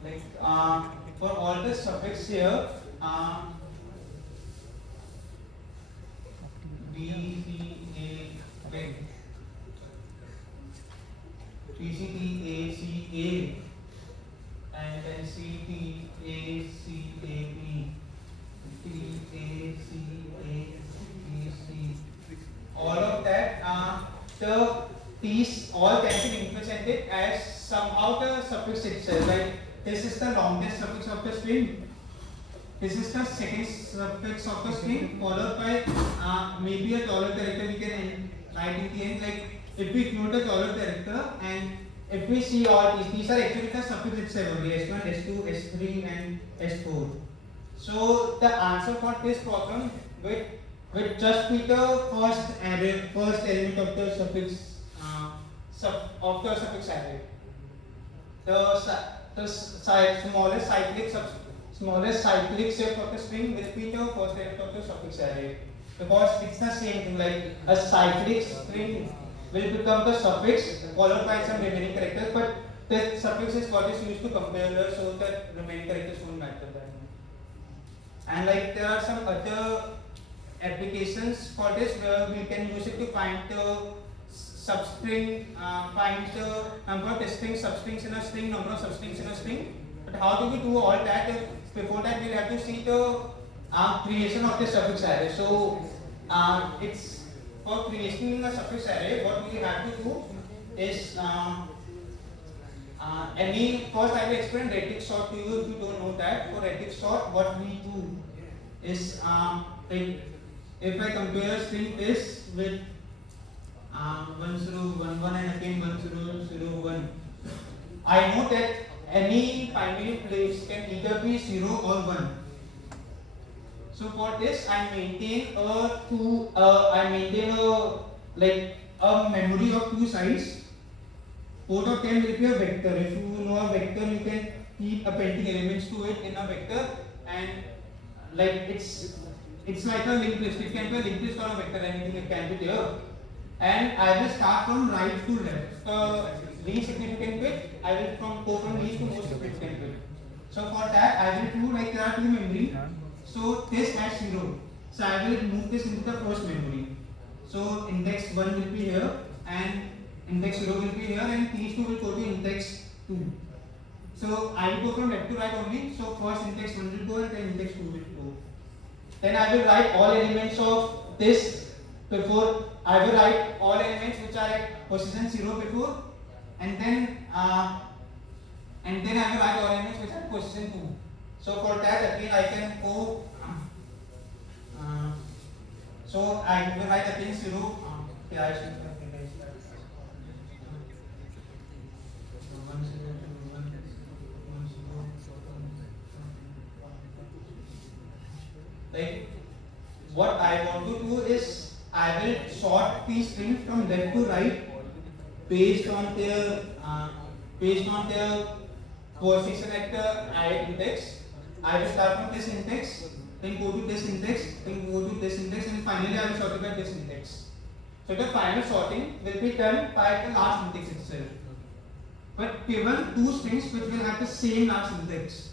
Like for all the suffix here, B, C, A, B, C, T, A, C, A, and then C, T, A, C, A, B, T, A, C, A, B, C. All of that, the T's all can be represented as somehow the suffix itself. Like this is the longest suffix of the string. This is the second suffix of the string, followed by maybe a taller character we can write in the end. Like if we include the taller character, and if we see all these are actually the suffix itself only, S1, S2, S3 and S4. So the answer for this problem with just be the first element of the suffix array. The smallest cyclic shift of the string will be the first element of the suffix array, because it's the same thing. Like a cyclic string will become the suffix followed by some remaining characters, but the suffix is what is used to compare, so that remaining characters won't matter that much. And like there are some other applications for this where we can use it to find the substring, find the number of distinct substrings in a string, number of substrings in a string. But how do we do all that? Before that, we'll have to see the creation of the suffix array. So it's for creating a suffix array, what we have to do is first I will explain radic sort to you if you don't know that. For radic sort, what we do is if I compare a string this with 1011 and again 1001, I know that any binary place can either be 0 or 1. So for this, I maintain a memory of two sides. Both of them will be a vector. If you know a vector, you can keep appending elements to it in a vector, and like it's like a linked list. It can be a linked list or a vector, anything it can be there. And I will start from right to left. The least significant bit, I will go from least to most significant bit. So for that, I will do like there are two memory. So this has 0. So I will move this into the first memory. So index 1 will be here, and index 0 will be here, and these two will go to index 2. So I will go from left to right only. So first index 1 will go, and then index 2 will go. Then I will write all elements of this before. I will write all elements which are at position 0 before, and then I will write all elements which are at position 2. So for that again I can go. So I will write again 0. I should like what I want to do is I will sort these strings from left to right based on their position at the index. I will start from this index, then go to this index, then go to this index, and finally I will sort it by this index. So the final sorting will be done by the last index itself. But given two strings which will have the same last index.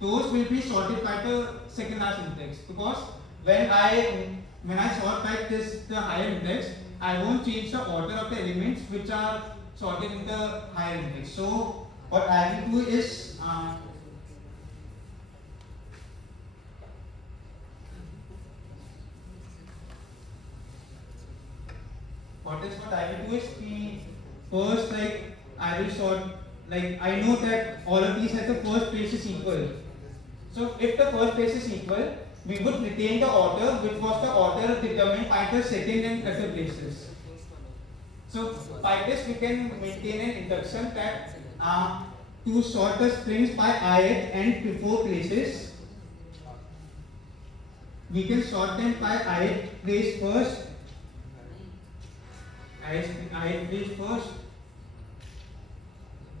those will be sorted by the second last index, because when I sort by this the higher index, I won't change the order of the elements which are sorted in the higher index. So what I will do is what I will do is first, like, I will sort, like, I know that all of these have the first place is equal. So if the first place is equal, we would retain the order which was the order determined by the second and third places. So by this we can maintain an induction that to sort the strings by ith and before places, we can sort them by ith place first, ith place first,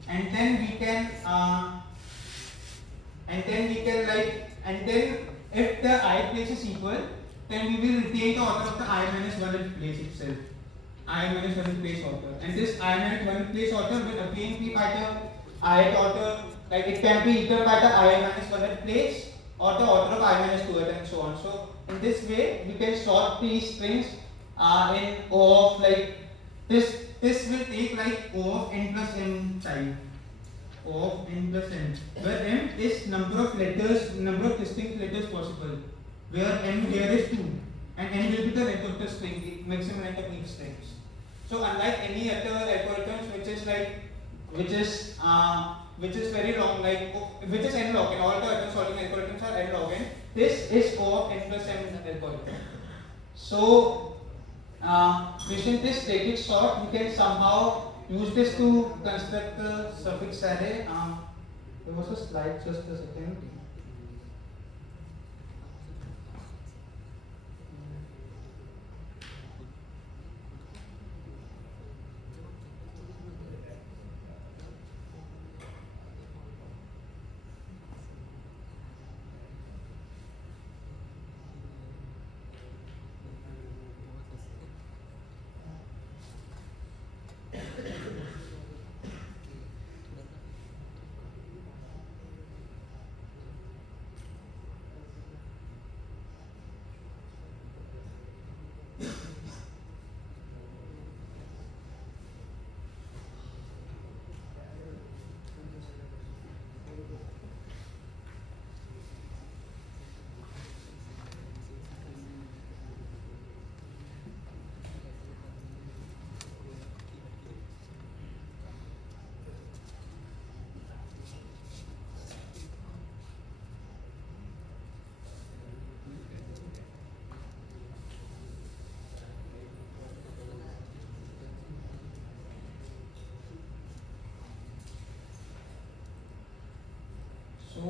and then we can if the ith place is equal, then we will retain the order of the I minus 1 place itself. I minus 1 place order, and this I minus 1 place order will again be by the ith order, like it can be either by the I minus 1 place or the order of I minus 2 and so on. So in this way we can sort these strings in O of, like, this will take like O of n plus m time, O of n plus m, where m is number of letters, number of distinct letters possible, where m here is 2, and n will be the length of the string, maximum length of each string. So unlike any other algorithms which is very long, like which is n log n, all the other sorting algorithms are n log n, this is O of n plus m algorithm. So using this static sort, we can somehow use this to construct the suffix array. There was a slide, just a second. So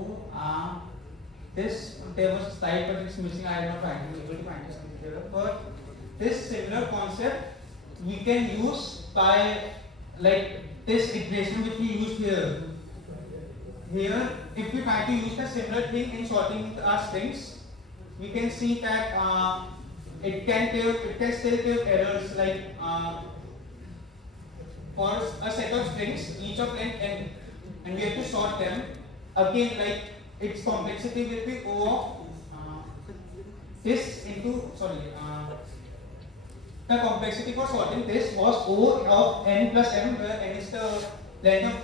there was a slide, but it's missing. I am not able to find this here. But this similar concept we can use by, like, this iteration which we use here. Here, if we try to use the similar thing in sorting our strings, we can see that it can still give errors, like for a set of strings, each of length n, and we have to sort them. Again, like, its complexity will be O of this into, the complexity for sorting this was O of n plus m, where n is the length of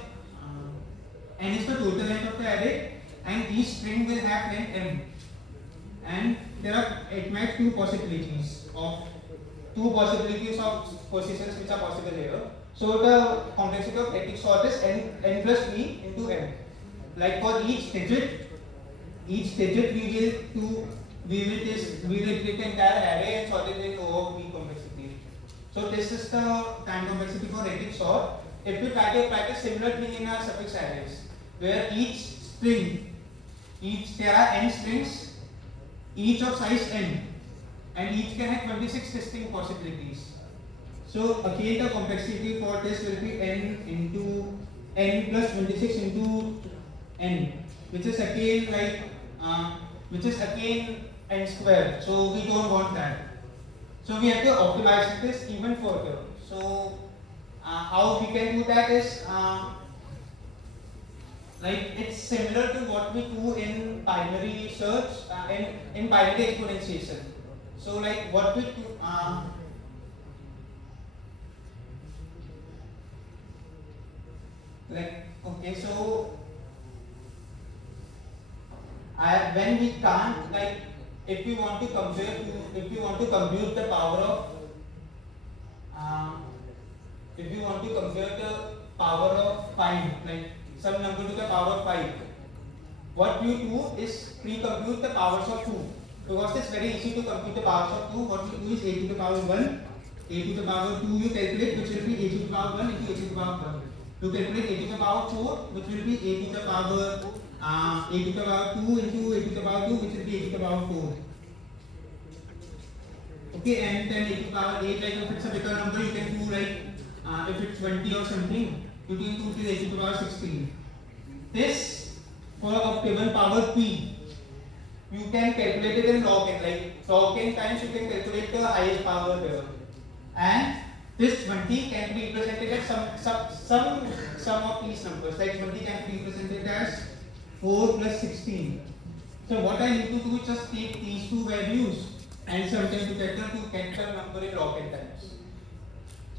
n is the total length of the array, and each string will have length m, and there are two possibilities of positions which are possible here. So the complexity of static sort is n plus v into m. Like, for each digit we will take the entire array and sort it in O of v complexity. So this is the time complexity for static sort. If we try to apply a similar thing in our suffix arrays, where there are n strings, each of size n, and each can have 26 distinct possibilities. So again, the complexity for this will be n plus 26 into n, which is again n square. So we don't want that. So we have to optimize this even further. So how we can do that is like it's similar to what we do in binary search, in binary exponentiation. So like what we do, like okay, so when we can't, like if we want to compute the power of if you want to compare the power of 5, like some number to the power of 5, what you do is pre-compute the powers of 2. Because it's very easy to compute the powers of 2, what you do is a to the power 1, a to the power 2 you calculate, which will be a to the power 1 into a to the power 1. To calculate a to the power 4, which will be a to the power 2 into a to the power 2, which will be a to the power 4. Okay, and then a to the power 8, like if it's a bigger number, you can do like if it's 20 or something, you can do it a to the power 16. This for a given power p, you can calculate it in log n, like log n times you can calculate the highest power there. And this 20 can be represented as some of these numbers, like 20 can be represented as 4 plus 16. So what I need to do is just take these two values and sum them together to get the number in log n times.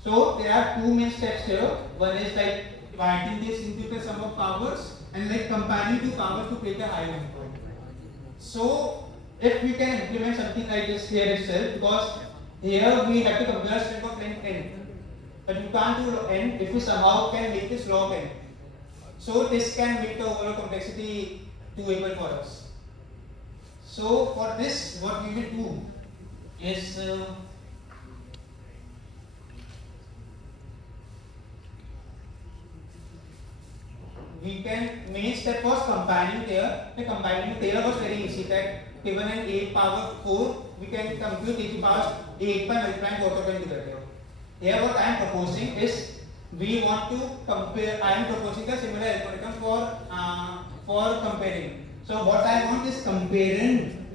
So there are two main steps here. One is like dividing this into the sum of powers and like combining two powers to create a higher number. So if we can implement something like this here itself, because here we have to compare string of length n, but you can't do n if we somehow can make this log n. So this can make the overall complexity doable for us. So for this, what we will do is we can main step was combining there. The combining there was very easy. That given an 8 power 4, we can compute 8 power 8 by multiplying both of them together. Here what I am proposing is we want to compare. I am proposing a similar algorithm for comparing. So what I want is comparing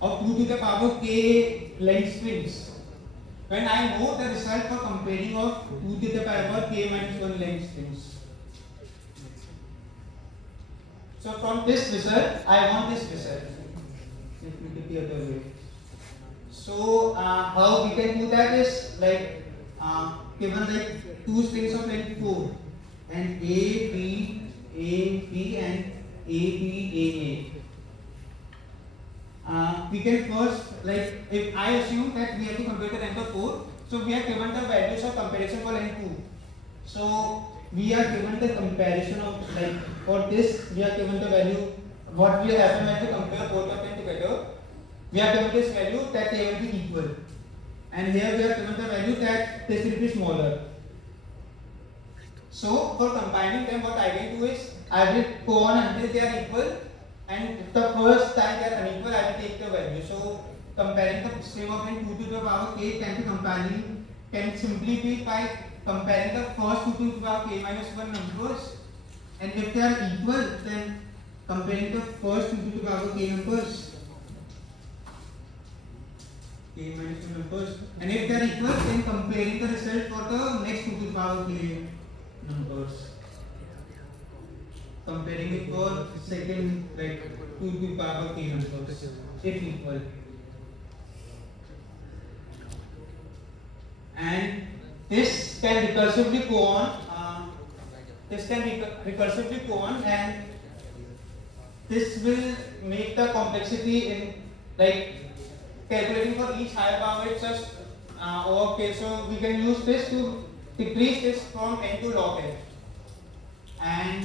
of 2 to the power k length strings. When I know the result for comparing of 2 to the power k minus 1 length strings. So from this result, I want this result. Let me take the other way. So how we can do that is like given like two strings of length 4 and A, B, A, B and A, B, A. We can first, like if I assume that we have to compare the length of 4, so we are given the values of comparison for length 2. So we are given the comparison of, like for this we are given the value, what will happen when we compare both of them together. We are given this value that they will be equal, and here we are given the value that this will be smaller. So for combining them, what I will do is I will go on until they are equal, and if the first time they are unequal, I will take the value. So comparing the string of length 2 to the power k can simply be by comparing the first 2 to the power k minus 1 numbers, and if they are equal, then comparing the first 2 to the power k numbers, k minus 1 numbers, and if they are equal, then comparing the result for the next 2 to the power k numbers, comparing it for second, like 2 to the power k numbers, if equal. And this can recursively go on. And this will make the complexity in like calculating for each higher power. It's just okay. So we can use this to decrease this from n to log n. And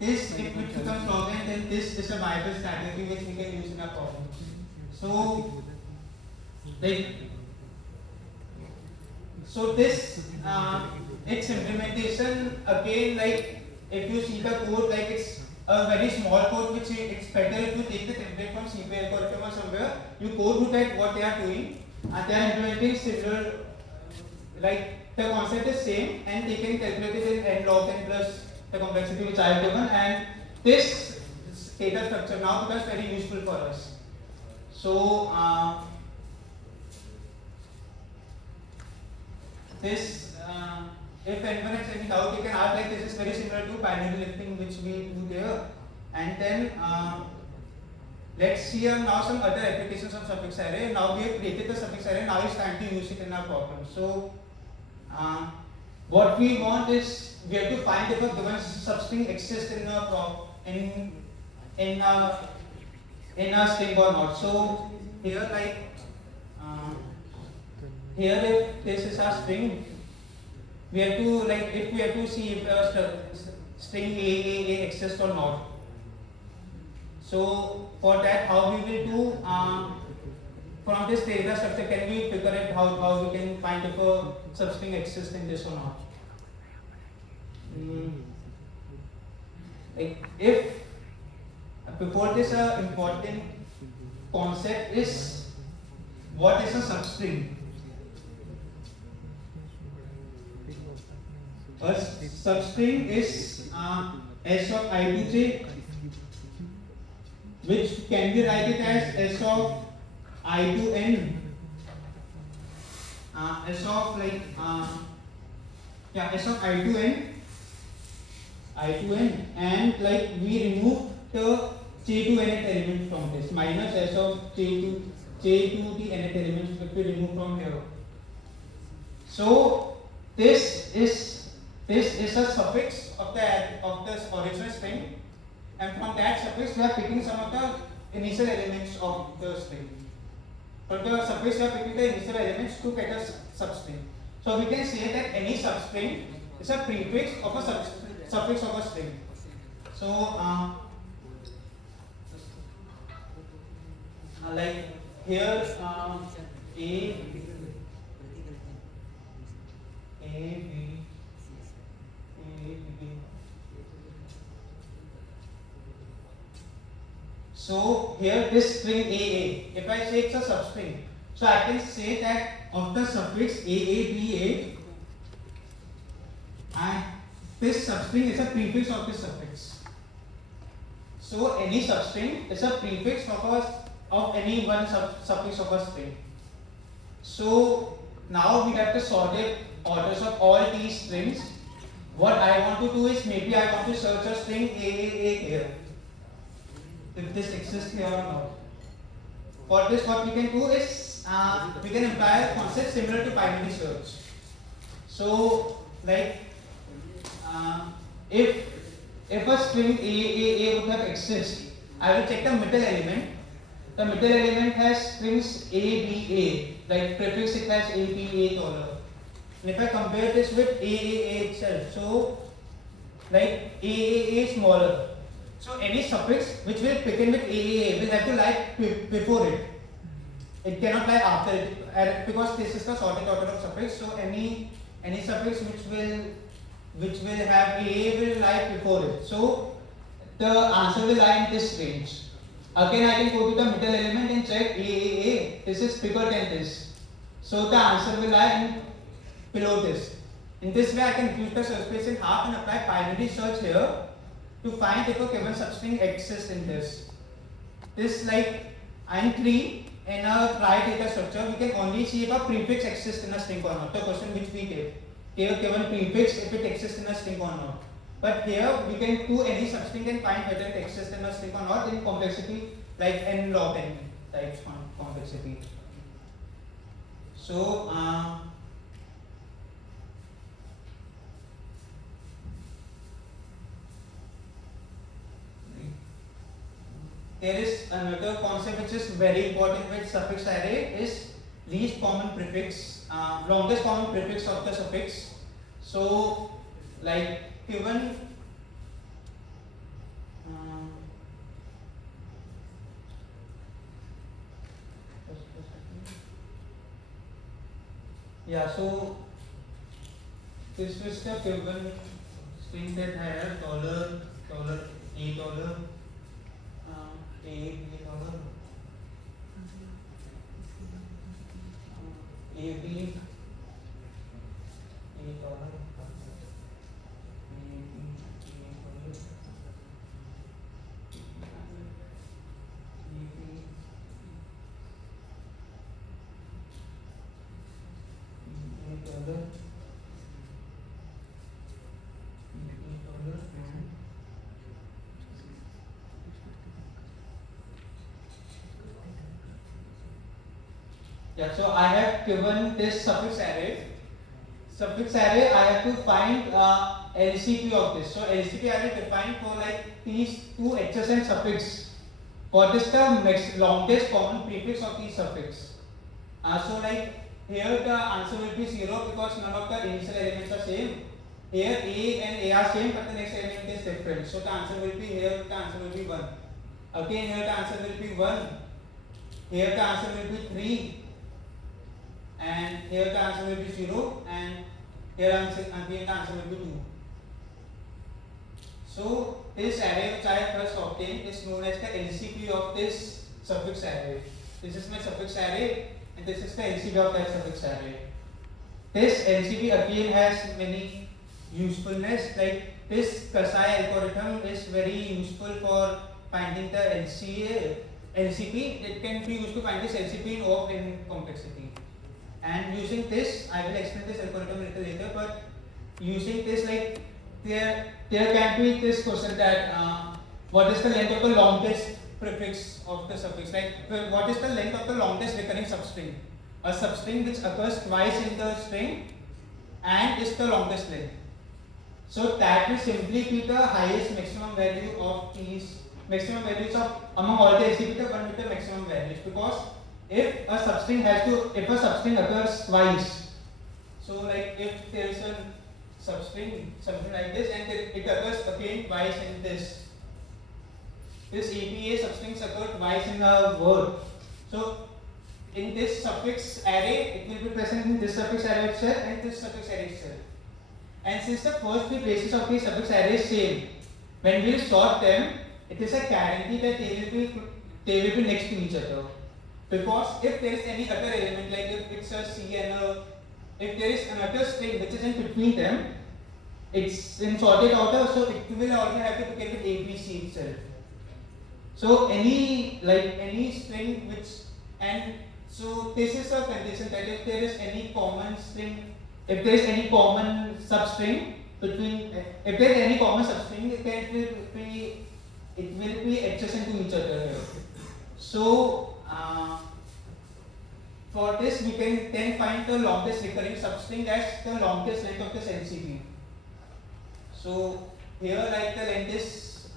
this, if it becomes log n, then this is a viable strategy which we can use in our problem. So like. So this, its implementation again, like if you see the code, like it's a very small code, which it's better if you take the template from CP algorithm or somewhere, you go to that what they are doing, and they are implementing similar, like the concept is same, and they can calculate it in n log n plus the complexity which I have given, and this data structure now becomes very useful for us. So this if anyone has any doubt, you can ask. Like this is very similar to binary lifting, which we do there. And then let's see now some other applications of suffix array. Now we have created the suffix array. Now it's time to use it in our problem. So what we want is we have to find if a given substring exists in a string or not. So here here if this is our string, we have to if we have to see if a string a exists or not. So for that, how we will do from this data structure, can we figure out how we can find if a substring exists in this or not? Like if before this, important concept is what is a substring. A substring is S of I to J, which can be written as S of I to N, S of S of I to N, and like we remove the J to nth element from this, minus S of J to the nth element which we remove from here. So this is a suffix of the original string, and from that suffix we are picking some of the initial elements of the string. From the suffix we are picking the initial elements to get a substring. So we can say that any substring is a prefix of a suffix of a string. So like here A, B. So here this string AA, if I say it's a substring, so I can say that of the suffix AA, and this substring is a prefix of this suffix. So any substring is a prefix of any one suffix of a string. So now we have the sorted orders of all these strings. What I want to do is maybe I want to search a string AAA here, if this exists here or not. For this, what we can do is we can apply a concept similar to binary search. So like if a string AAA would have exist, I will check the middle element. The middle element has strings ABA, like prefix it has ABA $. And if I compare this with AAA itself, so like AAA is smaller. So any suffix which will begin with AAA will have to lie before it. It cannot lie after it, because this is the sorted order of suffix. So any suffix which will have AA will lie before it. So the answer will lie in this range. Again, I can go to the middle element and check AAA. This is bigger than this. So the answer will lie below this. In this way, I can reduce the search space in half and apply binary search here to find if a given substring exists in this. This like I'm 3 in a try data structure, we can only see if a prefix exists in a string or not. The question which we gave. Here given prefix if it exists in a string or not. But here we can do any substring and find whether it exists in a string or not in complexity like n log n types complexity. So there is another concept which is very important with suffix array is least common prefix, longest common prefix of the suffix. So like given so this was the given string that had $, $8, AB, Yeah, so I have given this suffix array. Suffix array, I have to find LCP of this. So LCP I will define for like these two adjacent suffix. What is the longest common prefix of these suffix? So like here the answer will be 0 because none of the initial elements are same. Here A and A are same, but the next element is different. So the answer will be here. The answer will be 1. Again here the answer will be 1. Here the answer will be 3. And here the answer will be 0, and here again the answer will be 2. So this array which I have first obtained is known as the LCP of this suffix array. This is my suffix array and this is the LCP of that suffix array. This LCP again has many usefulness, like this Kasai algorithm is very useful for finding the LCP. It can be used to find this LCP in O of n complexity. And using this, I will explain this algorithm a little later, but using this, like there can be this question that what is the length of the longest prefix of the suffix, like what is the length of the longest recurring substring? A substring which occurs twice in the string and is the longest length. So that will simply be the highest maximum value of these maximum values of among all the LCP, the one with the maximum values, because if a substring occurs twice, so like if there is a substring something like this and it occurs again twice in this APA substrings occur twice in a word. So in this suffix array, it will be present in this suffix array itself and this suffix array itself. And since the first three places of the suffix array is same, when we will sort them, it is a guarantee that they will be next to each other. Because if there is any other element, like if it's a C and if there is another string which is in between them, it's in sorted order, so it will also have to begin with A, B, C itself. So any string which, and so this is a condition that if there is any common string, if there is any common substring between, if there is any common substring, then it will be adjacent to each other here. So for this we can then find the longest recurring substring as the longest length of this LCP. So here like the length is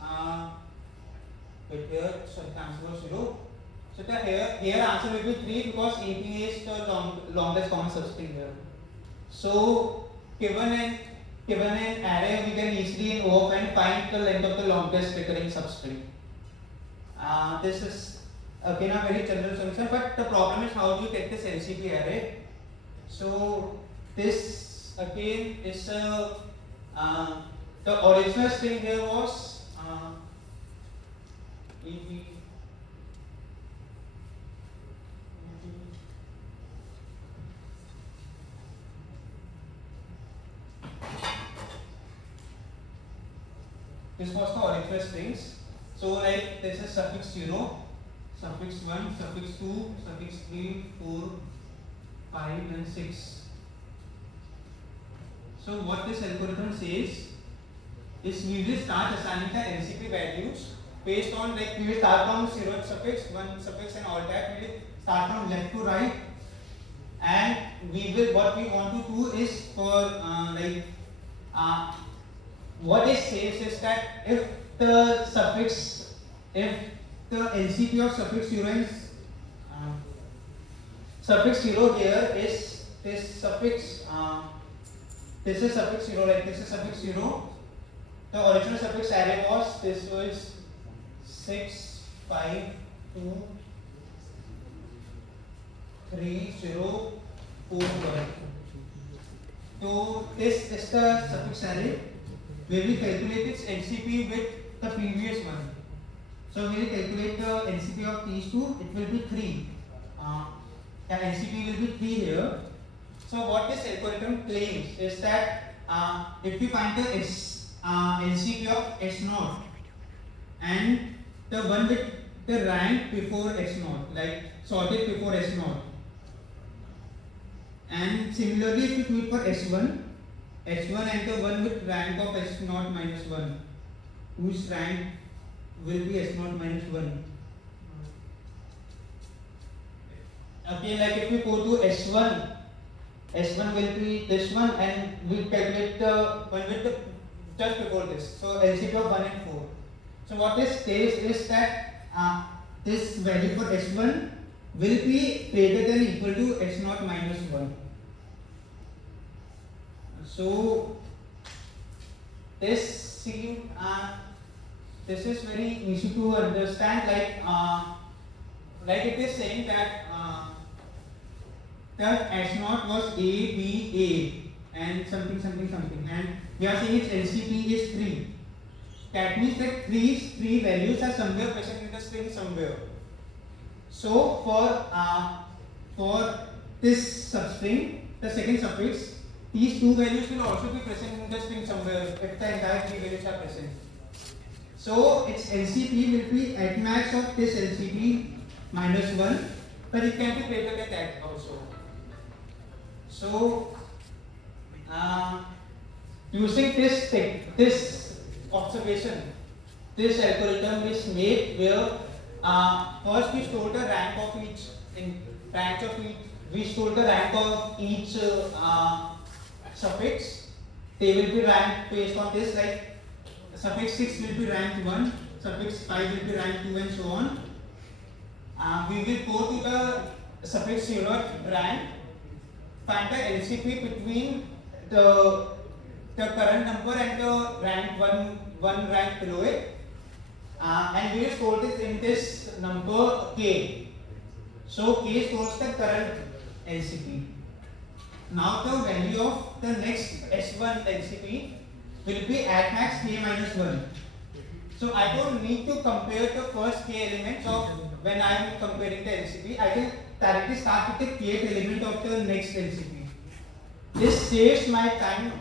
here the answer was 0. So the here answer will be 3 because APA is the longest common substring here. So given an array, we can easily in O of n find the length of the longest recurring substring. This is again a very general solution, but the problem is how do you get this LCP array? So this again is the original string here was this was the original strings. So like this is suffix 0, suffix 1, suffix 2, suffix 3, 4, 5 and 6. So what this algorithm says is we will start assigning the LCP values based on, like we will start from 0 suffix, 1 suffix and all that. We will start from left to right, and what we want to do is for what it says is that if the LCP of suffix 0 is suffix 0 here is this suffix this is suffix 0, like this is suffix 0. The original suffix array was this was 6, 5, 2, 3, 0, 4, 1. So this is the suffix array where we calculate its LCP with the previous one. So we will calculate the LCP of these two. It will be 3. The LCP will be 3 here. So what this algorithm claims is that if we find the LCP of S0 and the one with the rank before S0, like sorted before S0, and similarly if we do it for S1 and the one with rank of S0 minus 1, whose rank will be S0 minus 1. Okay, like if we go to S1, S1 will be this one, and we calculate the one with the just before this. So LCP of 1 and 4. So what this says is that this value for S1 will be greater than or equal to S0 minus 1. So this is very easy to understand. Like it is saying that the S0 was A, B, A, and something, and we are saying its LCP is 3. That means that three values are somewhere present in the string somewhere. So for this substring, the second suffix, these two values will also be present in the string somewhere if the entire three values are present. So its LCP will be at max of this LCP minus 1, but it can be greater than that also. So using this observation, this algorithm is made where first we store the rank of each we store the rank of each suffix. They will be ranked based on this, like suffix 6 will be ranked 1, suffix 5 will be ranked 2, and so on. We will go to the suffix 0 rank, find the LCP between the current number and the rank one rank below it, and we will store this in this number k. So k stores the current LCP. Now the value of the next S1 LCP will be at max k minus 1. So I don't need to compare the first k elements of when I am comparing the LCP. I can directly start with the kth element of the next LCP. This saves my time.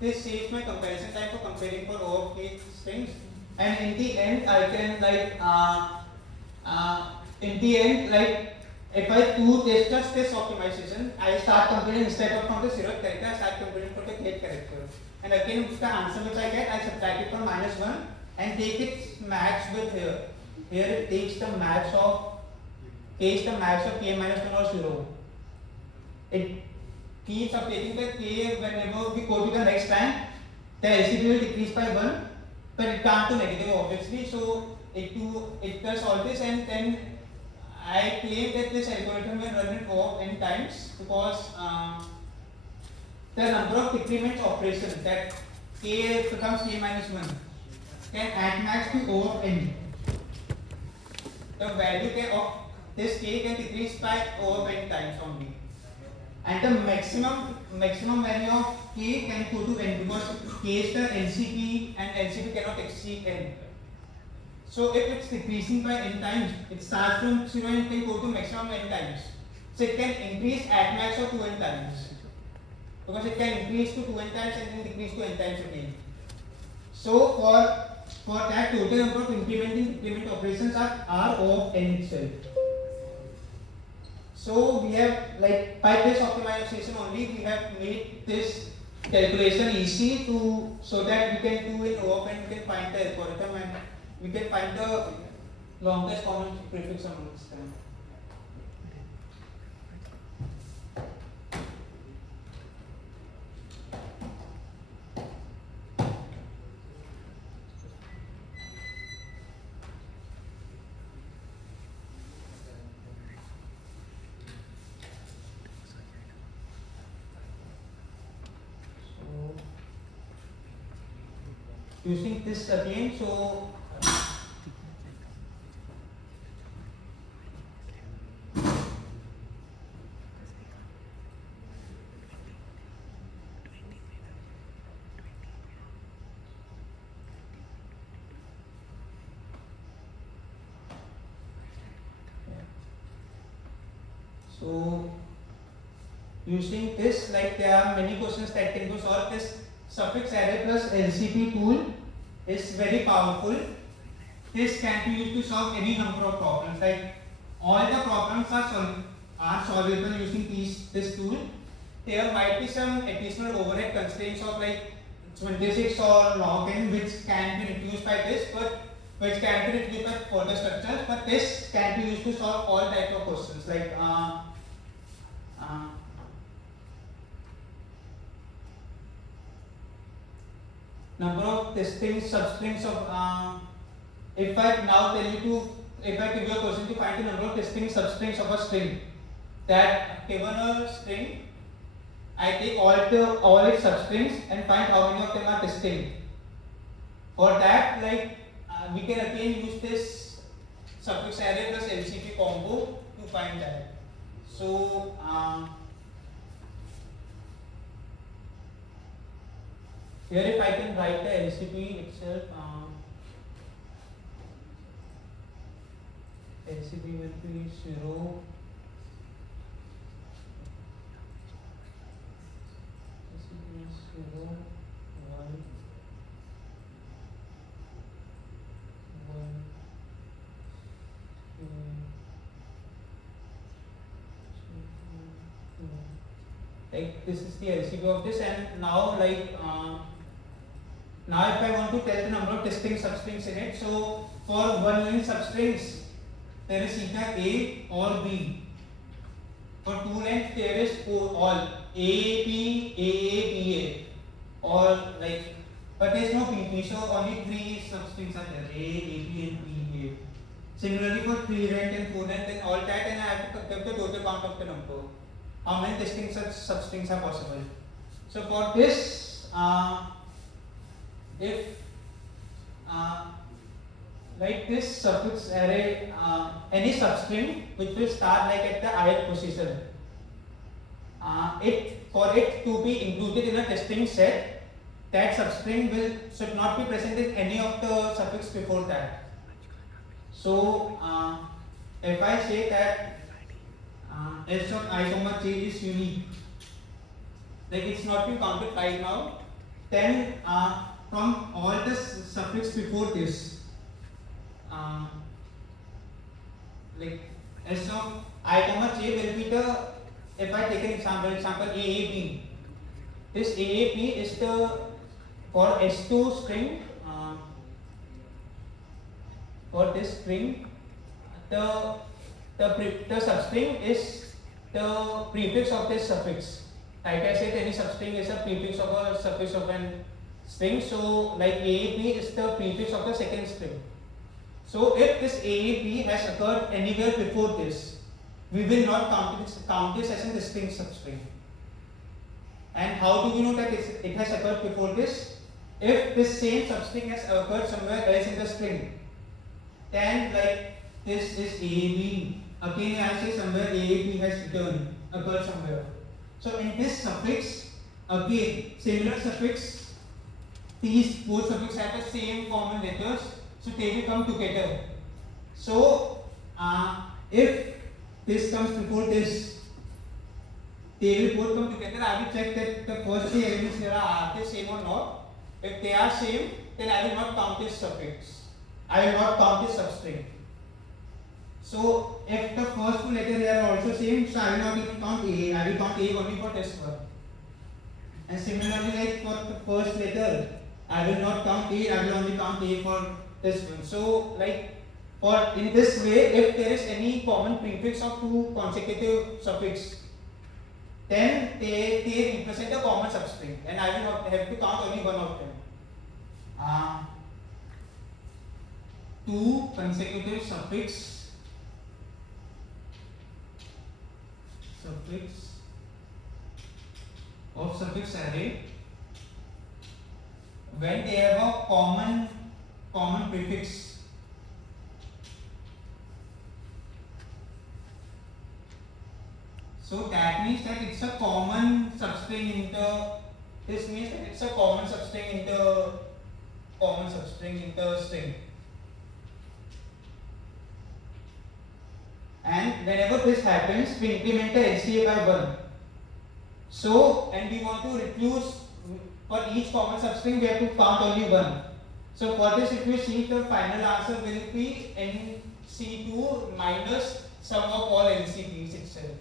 This saves my comparison time for comparing for all of k strings. And in the end, I can if I do just this optimization, I start comparing instead of from the 0th character, I start comparing from the kth character. And again, the answer which I get, I subtract it from minus 1 and take its max with here. Here it takes the max of k minus 1 or 0. It keeps updating the k whenever we go to the next rank. The LCP will decrease by 1, but it can't do negative obviously. So it does all this, and then I claim that this algorithm will run it O of n times because the number of decrement operations that k becomes k minus 1 can at max be O of n. The value of this k can decrease by O of n times only, and the maximum value of k can go to n because k is the LCP and LCP cannot exceed n. So if it's decreasing by n times, it starts from 0 and can go to maximum n times. So it can increase at max of 2n times because it can increase to 2n times and then decrease to n times again. So for that, total number of increment operations are O of n itself. So we have, like, by this optimization only, we have made this calculation easy so that we can do in O of n, we can find the algorithm and we can find the longest common prefix amongst them. Using this again, so using this, like, there are many questions that can be solved. This suffix array plus LCP tool is very powerful. This can be used to solve any number of problems. Like, all the problems are solvable using this tool. There might be some additional overhead constraints of like 26 or log n which can be reduced by this, but which can be written with further structures, but this can be used to solve all types of questions like number of distinct substrings of if I now tell you to, if I give you a question to find the number of distinct substrings of a string, that given a string, I take all its substrings and find how many of them are distinct. For that, like we can again use this suffix array plus LCP combo to find that. So here if I can write the LCP itself, LCP will be 0. LCP is 0, 1, 1, 2, 2. Like this is the LCP of this, and now like now if I want to tell the number of distinct substrings in it, so for 1 unit substrings there is either A or B. For 2 length there is all A, B, A, B, A, or like, but there is no PP, so only 3 substrings are there, A, B, and B, A. Similarly for 3 length and 4 length and all that, and I have to get the total count of the number. How many distinct substrings are possible? So for this, if like this suffix array, any substring which will start like at the ith position, for it to be included in a distinct set, that substring should not be present in any of the suffix before that. So if I say that S of I comma j is unique, like it's not been counted right now, then from all the suffix before this, like S of I comma j will be the, if I take an example AAB, this AAB is the, for S2 string, for this string, the substring is the prefix of this suffix. Like I said, any substring is a prefix of a suffix of an string. So like AAP is the prefix of the second string. So if this AAP has occurred anywhere before this, we will not count this as a distinct substring. And how do we know that it has occurred before this? If this same substring has occurred somewhere else in the string, then like this is AAB. Again I say somewhere AAB has occurred somewhere. So in this suffix, again similar suffix, these both suffixes have the same common letters, so they will come together. So if this comes before this, they will both come together. I will check that the first three elements here are they same or not. If they are same, then I will not count this suffix. I will not count this substring. So if the first two letters here are also same, so I will not even count A. I will count A only for this one. And similarly, like for the first letter, I will not count A. I will only count A for this one. So like for in this way, if there is any common prefix of two consecutive suffix, then they represent a common substring, and I will not have to count only one of them. Two consecutive suffix of suffix array when they have a common prefix. So that means that it's a common substring in the, this means that it's a common substring in the string. And whenever this happens, we increment the LCA by 1. So, and we want to reduce, for each common substring we have to count only 1. So for this, if you see, the final answer will be NC2 minus sum of all LCDs itself.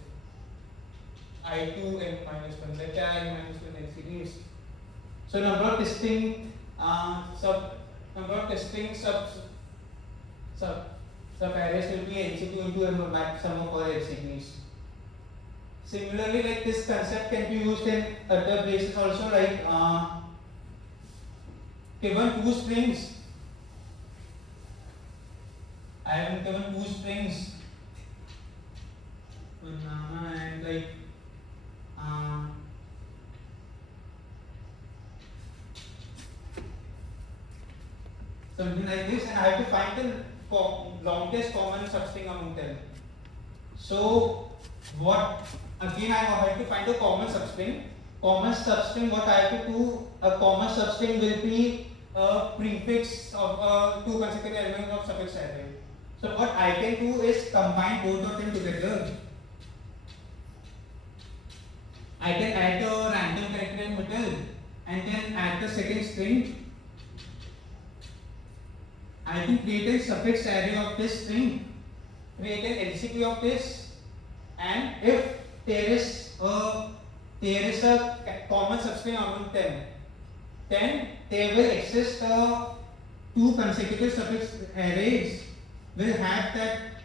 I2 and minus 1, let I minus 1 LCDs. So number of distinct Sub-arrays will be LCP into a sum of all LCPs. Similarly, like this concept can be used in other places also, like given two strings. I have given two strings, and like something like this, and I have to find the longest common substring among them. So what again, I have to find the common substring. Common substring, what I have to do, a common substring will be a prefix of two consecutive elements of suffix array. So what I can do is combine both of them together. I can add the random character in middle and then add the second string. I can create a suffix array of this string, create an LCP of this, and if there is a common substring among them, then there will exist two consecutive suffix arrays will have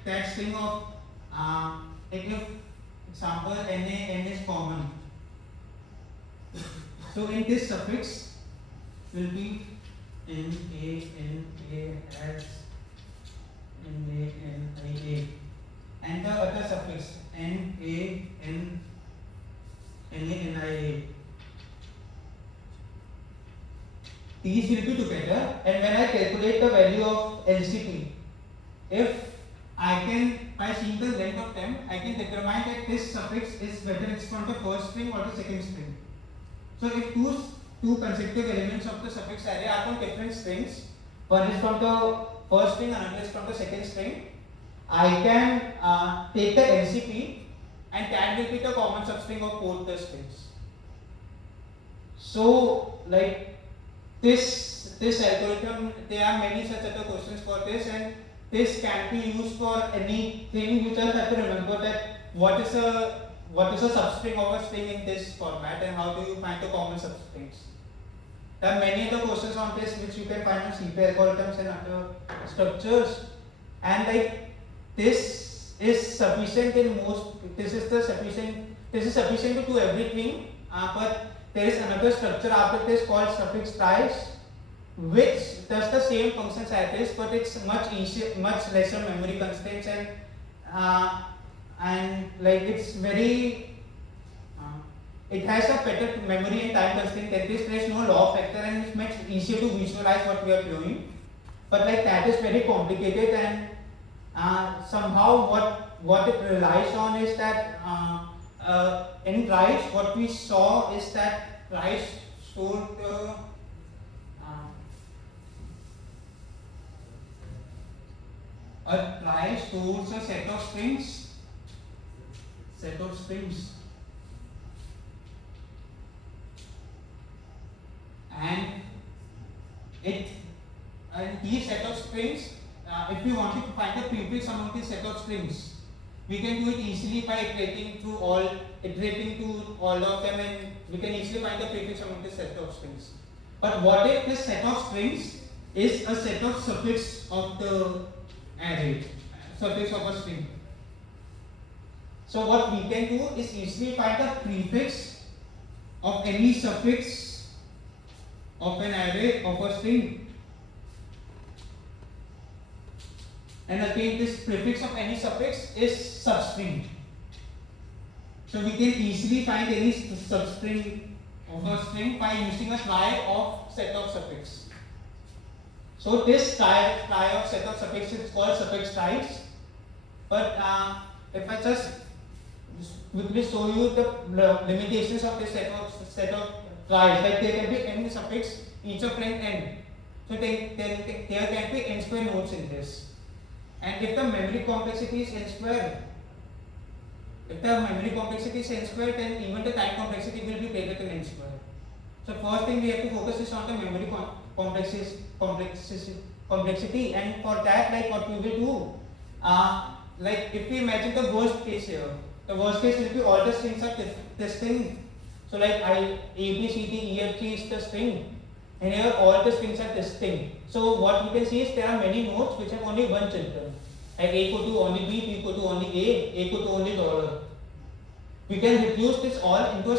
that string of take an example n is common. So in this suffix will be n a as n a and the other suffix n a n i a. These will be together, and when I calculate the value of LCP, if I can, by seeing the length of them, I can determine that this suffix is whether it's from the first string or the second string. So if two consecutive elements of the suffix array are from different strings, one is from the first string, another is from the second string, I can take the LCP, and that will be the common substring of both the strings. So like this algorithm, there are many such other questions for this, and this can be used for anything. You just have to remember that what is a substring of a string in this format, and how do you find the common substrings. There are many other questions on this which you can find on CP algorithms and other structures, and like this is sufficient in most. This is sufficient to do everything, but there is another structure after this called suffix tries, which does the same functions as this, but it's much easier, much lesser memory constraints, and like it's very it has a better memory and time constraint than this. There is no law factor, and it's much easier to visualize what we are doing. But like that is very complicated, and somehow what it relies on is that in tries, what we saw is that tries stored a try stores a set of strings, and these set of strings, if we wanted to find the prefix among these set of strings, we can do it easily by iterating to all of them, and we can easily find the prefix among this set of strings. But what if this set of strings is a set of suffix of the array, suffix of a string? So what we can do is easily find the prefix of any suffix of an array of a string. And again, this prefix of any suffix is substring. So we can easily find any substring of a string by using a try of set of suffix. So this try of set of suffix is called suffix tries. But if I just quickly show you the limitations of this set of tries, like there can be n suffix, each of length n. So there can be n square nodes in this. And if the memory complexity is n square, then even the time complexity will be greater than n square. So first thing we have to focus is on the memory complexity, and for that, like what we will do, like if we imagine the worst case here, the worst case will be all the strings are distinct. So like A, B, C, D, E, F, G is the string, and here all the strings are distinct. So what you can see is there are many nodes which have only one children. Like A equal to only B, B equal to only A equal to only dollar. We can reduce this all into a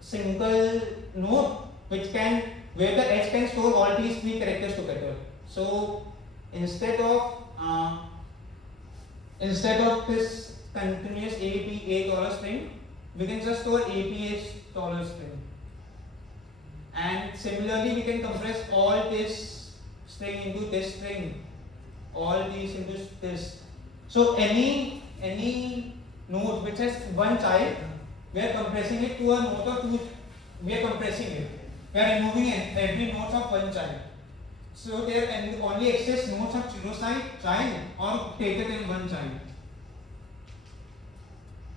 single node which can where the H can store all these three characters together. So instead of this continuous A dollar string, we can just store APA dollar string. And similarly, we can compress all this string into this string, all these into this. So any node which has one child, we are compressing it to a node of two. We are compressing it. We are removing every node of one child. So there only exists nodes of zero child or greater than one child.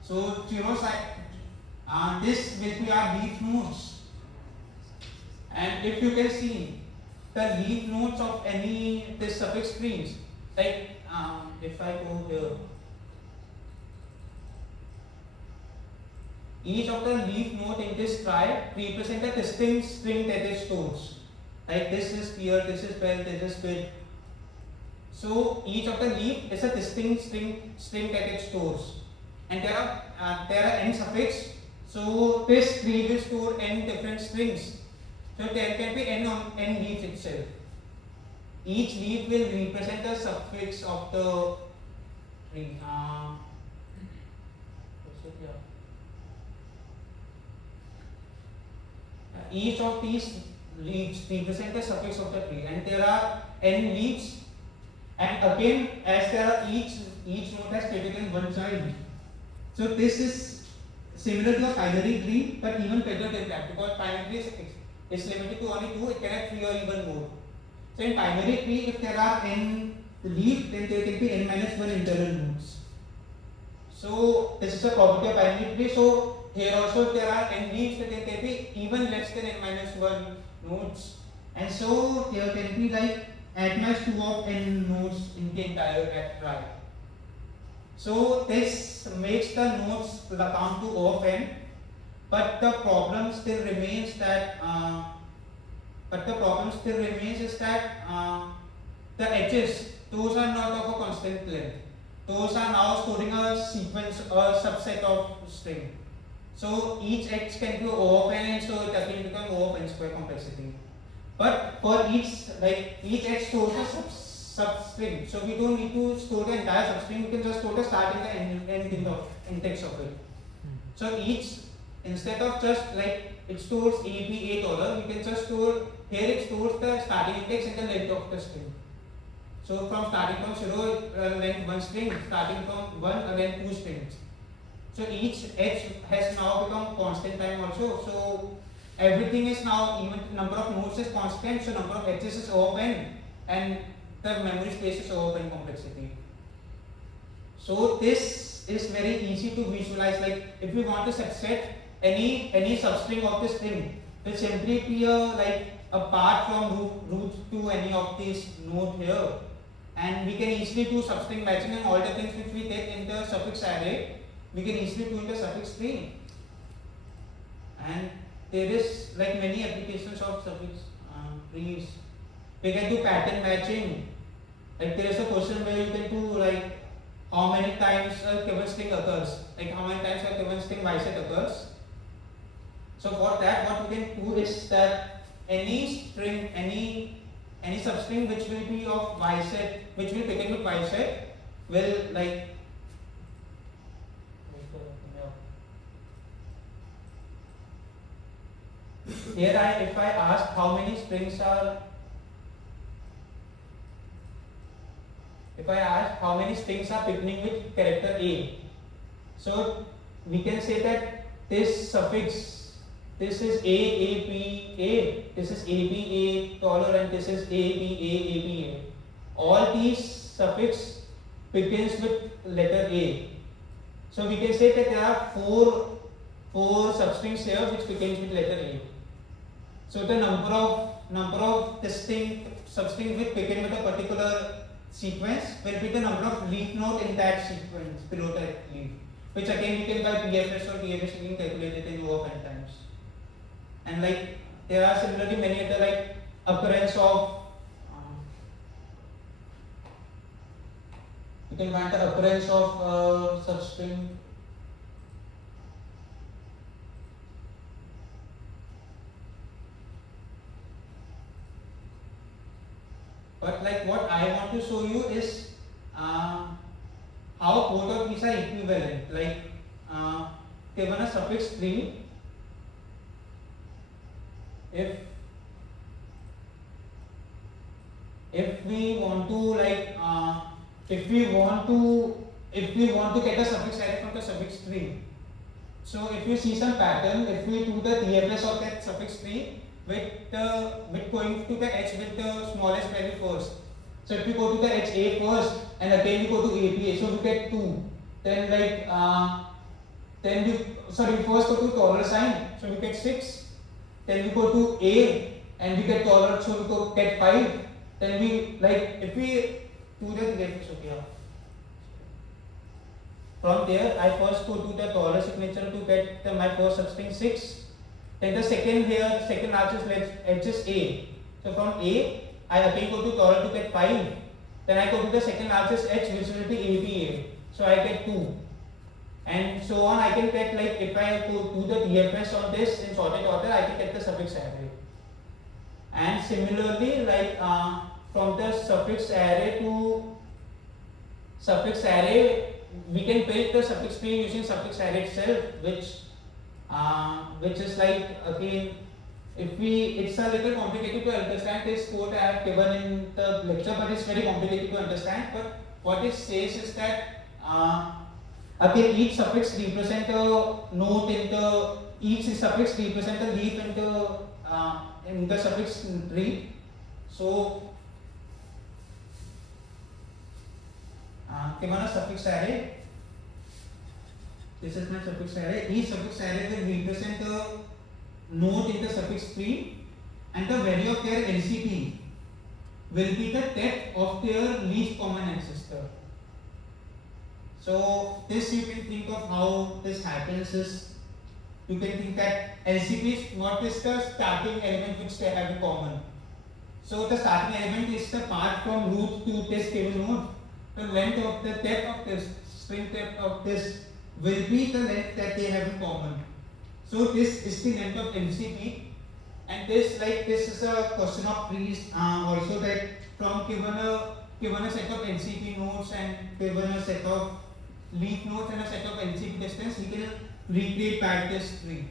So zero child, this will be our leaf nodes. And if you can see the leaf nodes of any this suffix strings, like if I go here, each of the leaf node in this trie represent a distinct string that it stores. Like this is clear, this is bell, this is bit. So each of the leaf is a distinct string that it stores, and there are n suffix. So this tree will store n different strings. So there can be n leaves itself. Each leaf will represent a suffix of the tree. Each of these leaves represent a suffix of the tree, and there are n leaves. And again, as there are each node has greater than one child. So this is similar to a binary tree, but even better than that, because binary tree is limited to only 2, it can have 3 or even more. So in binary tree, if there are n leaves, then there can be n minus 1 internal nodes. So this is a property of binary tree. So here also if there are n leaves, then there can be even less than n minus 1 nodes. And so there can be like at max 2 of n nodes in the entire trie. So this makes the nodes count to O of n. But the problem still remains that the edges, those are not of a constant length. Those are now storing a sequence or subset of string. So each edge can be O of n, and so it again becomes O of n square complexity. But for each edge stores a substring. So we don't need to store the entire substring. We can just store the start and the end index of it. So each, instead of just like it stores A dollar, we can just store here it stores the starting index and the length of the string. So from starting from 0 length 1 string, starting from 1 length 2 strings. So each edge has now become constant time also. So everything is now even number of nodes is constant. So number of edges is O of n, and the memory space is O of n complexity. So this is very easy to visualize. Like if we want to subset any substring of the string, will simply be a path from root to any of these node here, and we can easily do substring matching, and all the things which we take in the suffix array we can easily do in the suffix tree. And there is like many applications of suffix trees. We can do pattern matching. Like there is a question where you can do like how many times a given string occurs, like how many times a given string bisect occurs. So for that, what we can do is that any string, any substring which will be of bisect, which will begin with bisect, will like here if I ask how many strings are, beginning with character A, so we can say that this suffix, this is A, this is A dollar, and this is A. All these suffix begins with letter A. So we can say that there are four substrings here which begins with letter A. So the number of distinct substrings which begin with a particular sequence will be the number of leaf node in that sequence below that leaf, which again we can by BFS or DFS we can calculate it in O of n times. And like there are similarly many other like occurrence of you can find the occurrence of substring. But like what I want to show you is how both of these are equivalent. Like given a suffix 3, if we want to like if we want to get a suffix array from the suffix 3, so if you see some pattern, if we do the DFS of that suffix 3 with going to the h with the smallest value first. So if we go to the HA first and again we go to APA, so we get 2. Then like we first go to dollar sign, so we get 6. Then we go to A and we get dollar, so we get 5. Then we like if we do the DFS, okay. From there, I first go to the dollar signature to get my first substring 6. Then the second largest edge is A. So from A, I again go to dollar to get 5. Then I go to the second largest edge, which will be APA. So I get 2. And so on. I can get like if I go do the DFS on this in sorted order, I can get the suffix array. And similarly, like from the suffix array to suffix array, we can build the suffix tree using suffix array itself, which is like again, it's a little complicated to understand. This code I have given in the lecture, but it's very complicated to understand. But what it says is that again, each suffix represents a node each suffix represents a leaf in the suffix tree. So given a suffix array, this is my suffix array. Each suffix array will represent a node in the suffix tree, and the value of their LCP will be the depth of their least common ancestor. So this you can think of how this happens is you can think that LCP is what is the starting element which they have in common. So the starting element is the path from root to this given node. The length of the depth of this string depth of this will be the length that they have in common. So this is the length of LCP, and this is a question of trees also, that from given a set of LCP nodes and given a set of leaf nodes and a set of LCP distance, we can recreate back this tree.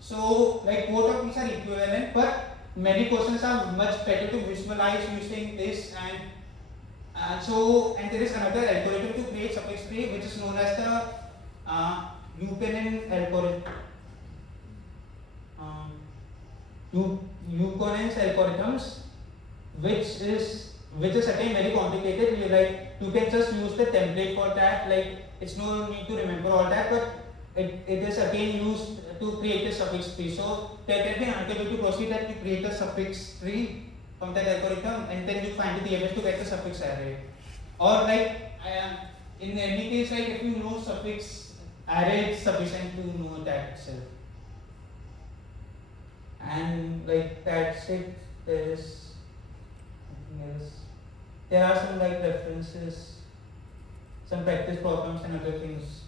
So like both of these are equivalent, but many questions are much better to visualize using this, and there is another algorithm to create suffix tree, which is known as the Buchanan algorithm. Buchanan's algorithms, which is again very complicated. You can just use the template for that. Like it's no need to remember all that, but it is again used to create a suffix tree. So there can be another way to proceed, that you create a suffix tree from that algorithm, and then you find the DFS to get the suffix array. Or like in any case, like if you know suffix array, it's sufficient to know that itself. And like that's it. There is nothing else. There are some like references, some practice problems and other things.